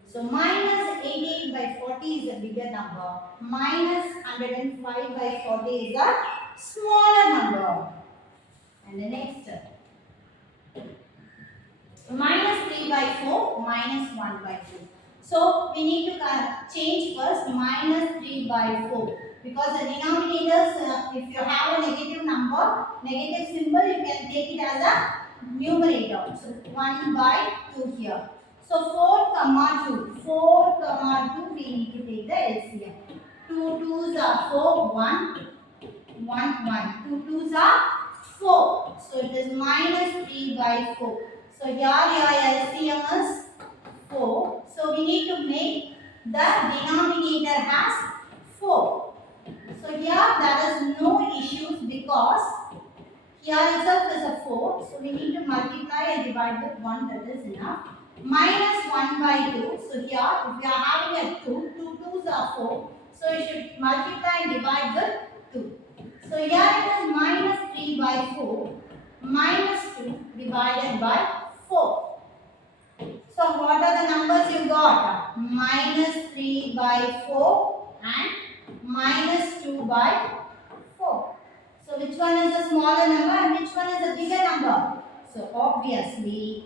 So minus 88 by 40 is a bigger number. Minus 105 by 40 is a smaller number. And the next step. Minus 3 by 4, minus 1 by 2. So we need to change first minus 3 by 4. Because the denominators, if you have a negative number, negative symbol, you can take it as a numerator. So 1 by 2 here. So 4 comma 2. 4 comma 2 we need to take the LCM. 2 twos are 4, 1, 1, 1. 2 twos are 4. So it is minus 3 by 4. So here your LCM is 4. So we need to make the denominator as 4. So here there is no issues because here itself is a 4. So we need to multiply and divide with 1, that is enough. Minus 1 by 2. So here if you are having a 2, 2 twos are 4. So you should multiply and divide with 2. So here it is minus 3 by 4. Minus 2 divided by 4. So what are the numbers you got? Minus 3 by 4 and minus 2 by 4. So which one is the smaller number and which one is the bigger number? So obviously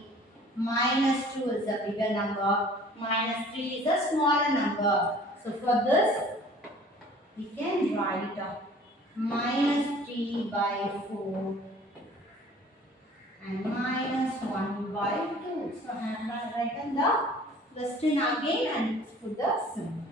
minus 2 is the bigger number, minus 3 is the smaller number. So for this we can write minus 3 by 4 and minus 1 by 2. So I have written the question again and put the symbol.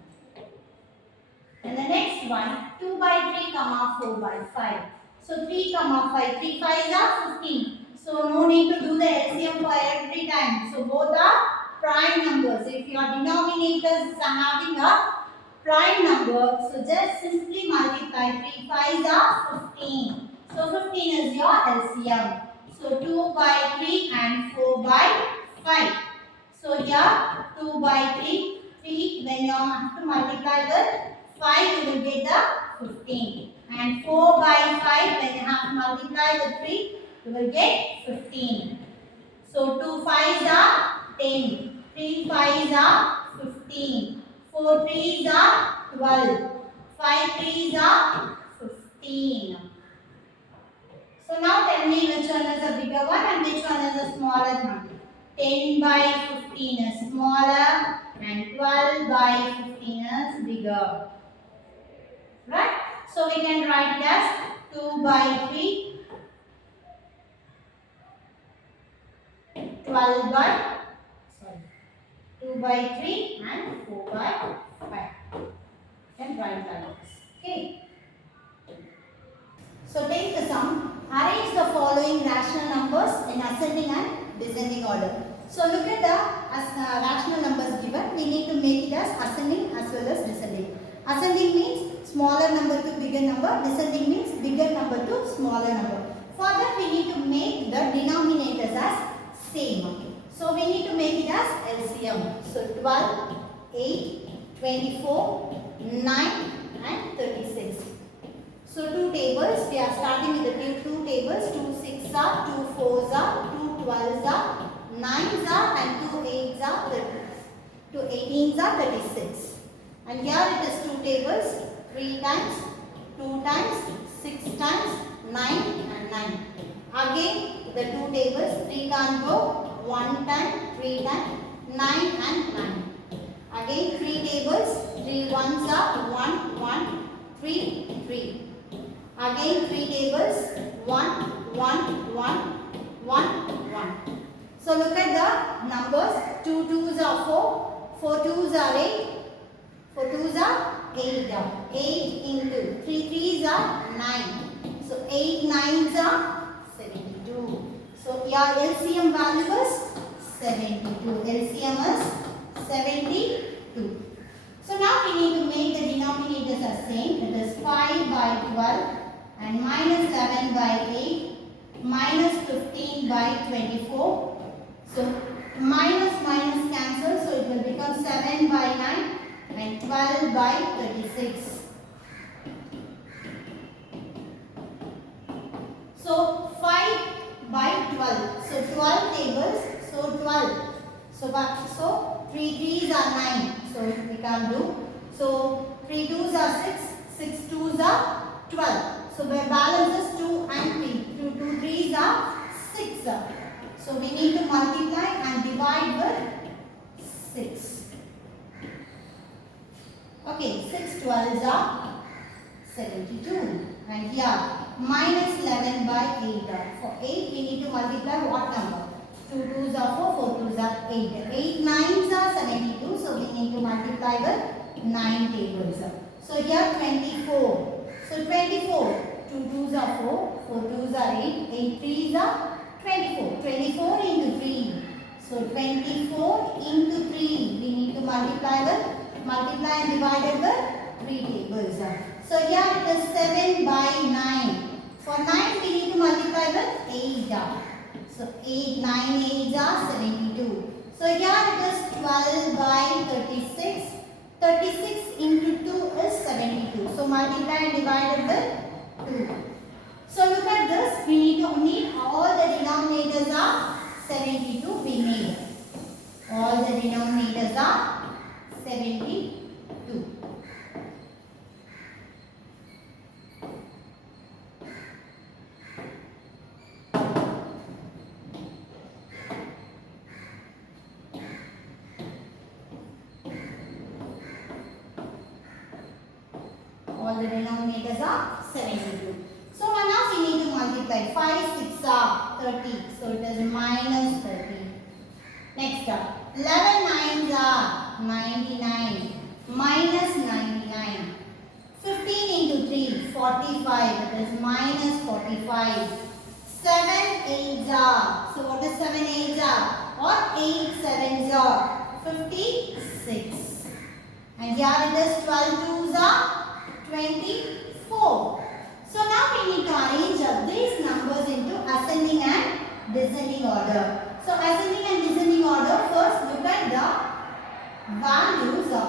And the next one, 2 by 3 comma 4 by 5. So 3 comma 5, 3 5s are 15. So no need to do the LCM for every time. So both are prime numbers. If your denominators are having a prime number, so just simply multiply 3 5s are 15. So 15 is your LCM. So 2 by 3 and 4 by 5. So here 2 by 3, 3 when you have to multiply with 5 you will get the 15, and 4 by 5 when you have to multiply with 3 you will get 15. So 2 5s are 10, 3 5s are 15, 4 3s are 12, 5 3s are 15. So now tell me which one is a bigger one and which one is a smaller one. 10 by 15 is smaller and 12 by 15 is bigger. Right? So we can write it as 2 by 3, 12 by, 2 by 3 and 4 by 5. You can write like this. Okay. So take the sum. Arrange the following rational numbers in ascending and descending order. So look at the rational numbers given. We need to make it as ascending as well as descending. Ascending means smaller number to bigger number. Descending means bigger number to smaller number. For that we need to make the denominators as same. So we need to make it as LCM. So 12, 8, 24, 9 and 36. So two tables, we are starting with the two tables, 2 6s are, 2 4s are, 2 12s are, 9s are and 2 8s are 30. 2 18s are 36. And here it is two tables, 3 times, 2 times, 6 times, 9 and 9. Again the two tables, 3 can't go, 1 time, 3 times, 9 and 9. Again 3 tables, 3 ones are 1, 1, 3, 3. Again 3 tables, 1, 1, 1, 1, 1. So look at the numbers, 2 2s are 4, 4 2s are 8, 4 2s are 8, 8 into 3 3s are 9. So 8 9s are 72. So your LCM value is 72. LCM is 72. So now we need to make the denominators as same. It is 5 by 12 and minus 11 by 8 minus 15 by 24. So minus minus cancel, so it will become 7 by 9 and 12 by 36. So 5 by 12. So 12 tables. So 12. So 3 3s are 9. So we can't do. So 3 2s are 6. 6 2s are 12. So the balance is 2 and 3. 2 3s are 6. So we need to multiply and divide with 6. Okay, 6 12s are 72. And here minus 11 by 8. For 8 we need to multiply what number? 2 2s are 4, 4 2s are 8. 8 9s are 72. So we need to multiply with 9 tables. So here 24. So 24. 2 2s are 4, 4 2s are 8, 8 3s are 24. 24 into 3. So 24 into 3. We need to multiply and divide it with 3 tables. So here it is 7 by 9. For 9 we need to multiply with 8. So 8, 9 8s are 72. So here it is 12 by 36. 36 into 2 is 72. So multiply and divide it with 2. So look at this. We need to need all the denominators are 72. We made. All the denominators are 72. All the denominators are 72. So now we need to multiply. 5 6 are 30. So it is minus 30. Next up, 11 nines are 99. Minus 99. 15 into 3, 45. It is minus 45. 7 eights are. So what is 7 eights are? Or 8 sevens are? 56. And here it is 12 twos are 24. So now we need to arrange these numbers into ascending and descending order. So ascending and descending order, first look at the values of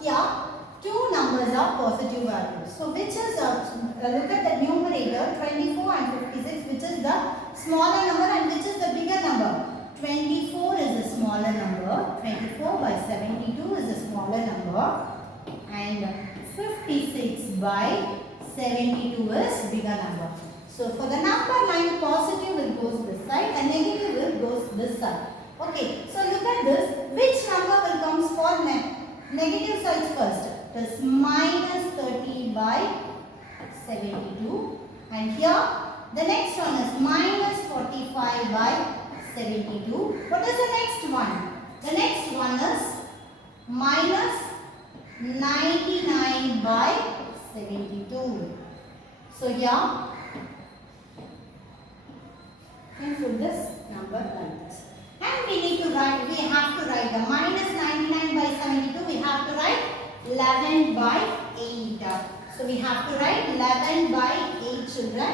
here. Two numbers are positive values. So which is look at the numerator 24 and 56, which is the smaller number and which is the bigger number. 24 is the smaller number. 24 by 72 is the smaller number, and 56 by 72 is bigger number. So for the number line, positive will go this side and negative will go this side. Okay. So look at this. Which number will come for negative sides first? It is minus 30 by 72, and here the next one is minus 45 by 72. What is the next one? The next one is minus 99 by 72. So here can put this number like this. And we need to write, we have to write the minus 99 by 72, we have to write 11 by 8. So we have to write 11 by 8, children.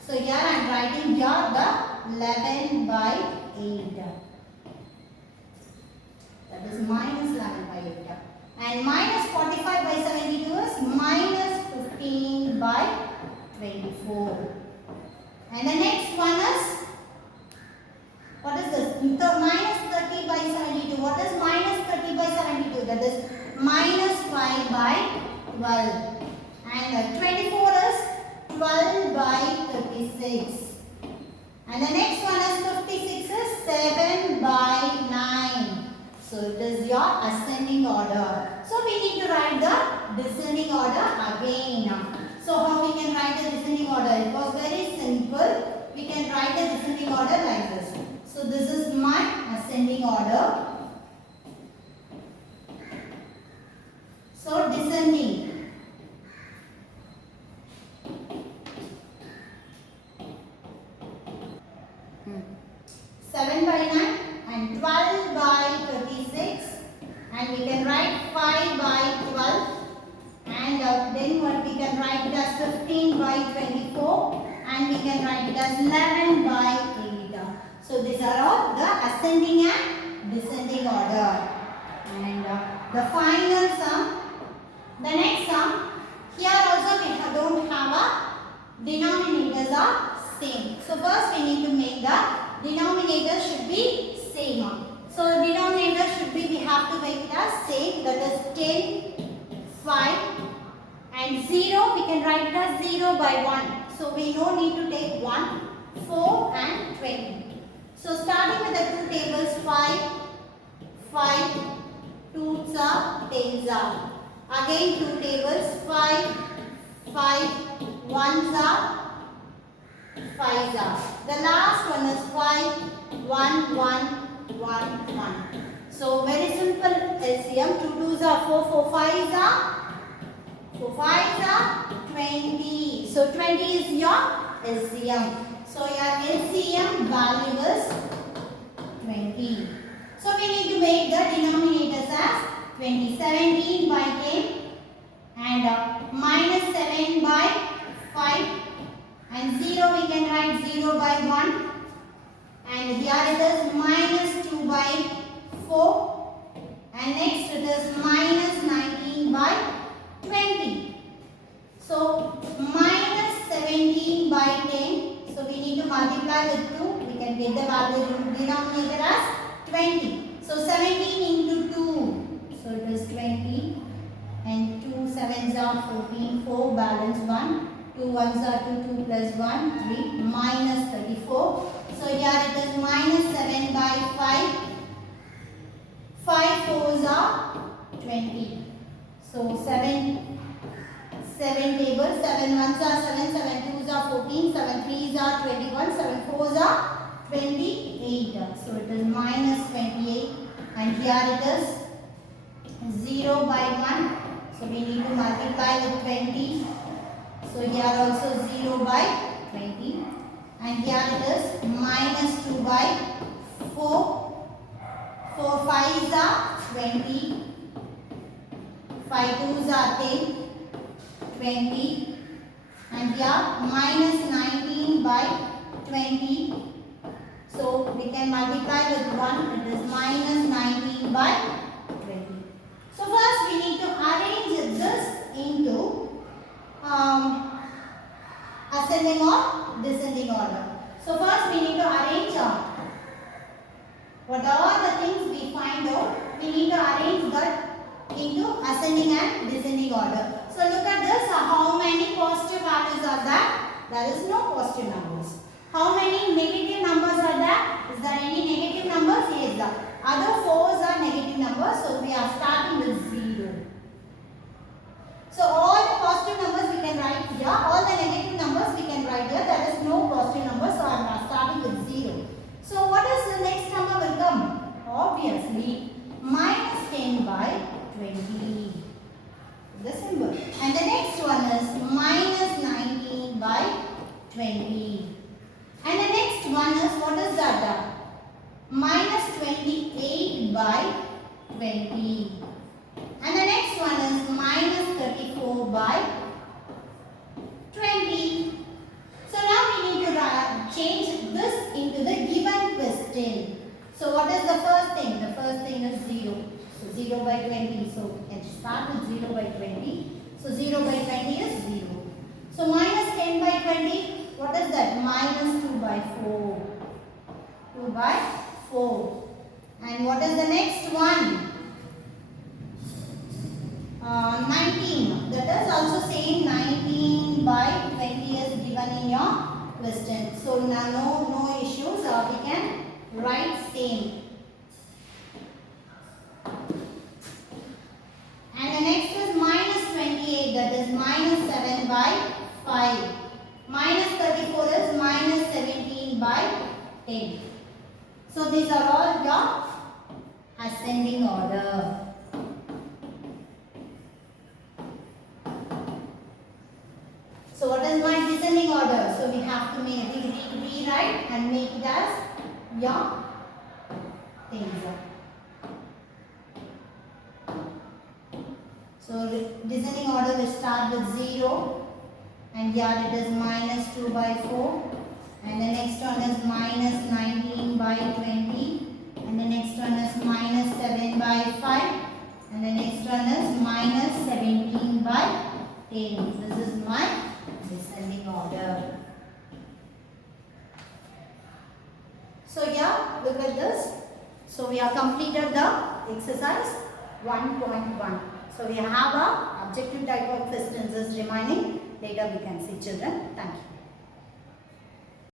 So here I am writing here the 11 by 8. That is minus 11 by 8. And minus 45 by 72 is minus 15 by 24. And the next one is, what is this? So minus 30 by 72. What is minus 30 by 72? That is minus 5 by 12. And 24 is 12 by 36. And the next one is 56 is 7 by 9. So it is your ascending order. So we need to write the descending order again. So how we can write the descending order? It was very simple. We can write the descending order like this. So this is my ascending order. So descending. 7 by 9 and 12 by 36, and we can write 5 by 12, and then what we can write it as 15 by 24, and we can write it as 11 by 8. So these are all the ascending and descending order. And the final sum, the next sum, here also we don't have a denominators are same. So first we need to make the denominator should be same. So denominator should be, we have to make it as same, that is 10, 5 and 0, we can write it as 0 by 1. So we no need to take 1, 4 and 20. So starting with the two tables 5, 5, 2s are 10s are. Again two tables 5, 5, 1s are 5s are. The last one is 5, 1, 1, 1, 1. So very simple LCM. 2 2s are 4, 4 5s are 4 5s are 20. So 20 is your LCM. So your LCM value is 20. So we need to make the denominators as 20. 17 by 10 and minus 7 by 5 and 0 we can write 0 by 1, and here it is minus 2 by 4, and next it is minus 19 by 20. So minus 17 by 10. So we need to multiply with 2. We can get the value denominator as 20. So 17 into 2. So it is 20. And 2 7s are 14. 4 balance 1. 2 1s are 2. 2 plus 1 3. Minus 34. So here it is minus 7 by 5. 5 fours are 20. So 7 tables, 7 ones are 7, 7 twos are 14, 7 threes are 21, 7 fours are 28. So it is minus 28, and here it is 0 by 1. So we need to multiply with 20. So here also 0 by 20. And here it is minus 2 by 4. 4 fives are 20. 5 twos are 10. 20. And here minus 19 by 20. So we can multiply with 1. It is minus 19 by 20. So first we need to arrange this into ascending or descending order. So first we need to arrange what are the things we find out. We need to arrange that into ascending and descending order. So look at this. How many positive values are there? There is no positive numbers. How many negative numbers are there? Is there any negative numbers? Yes. The other fours are negative numbers. So we are starting with 0. So all the positive numbers we can write here. All the negative numbers we can write here. There is no positive number. So I am starting with 0. So what is the next number will come? Obviously minus 10 by 20. The symbol. And the next one is minus 19 by 20. And the next one is, what is that? Minus 28 by 20. And the next one is minus 34 by 20. So now we need to change this into the given question. So what is the first thing? The first thing is 0. So 0 by 20. So we can start with 0 by 20. So 0 by 20 is 0. So minus 10 by 20. What is that? Minus 2 by 4. 2 by 4. And what is the next one? 19. That is also same. 19 by 20 is given in your question. So now no issues. We can write same. And the next is minus 28. That is minus 7 by 5. Minus 34 is minus 17 by 10. So these are all your ascending order. So what is my descending order? So we have to rewrite and make it as your things. So descending order will start with 0. And here it is minus 2 by 4. And the next one is minus 19 by 20. And the next one is minus 7 by 5. And the next one is minus 17 by 10. This is my descending order. So yeah, look at this. So we have completed the exercise 1.1. So we have a objective type of questions is remaining. Later we can see children. Thank you.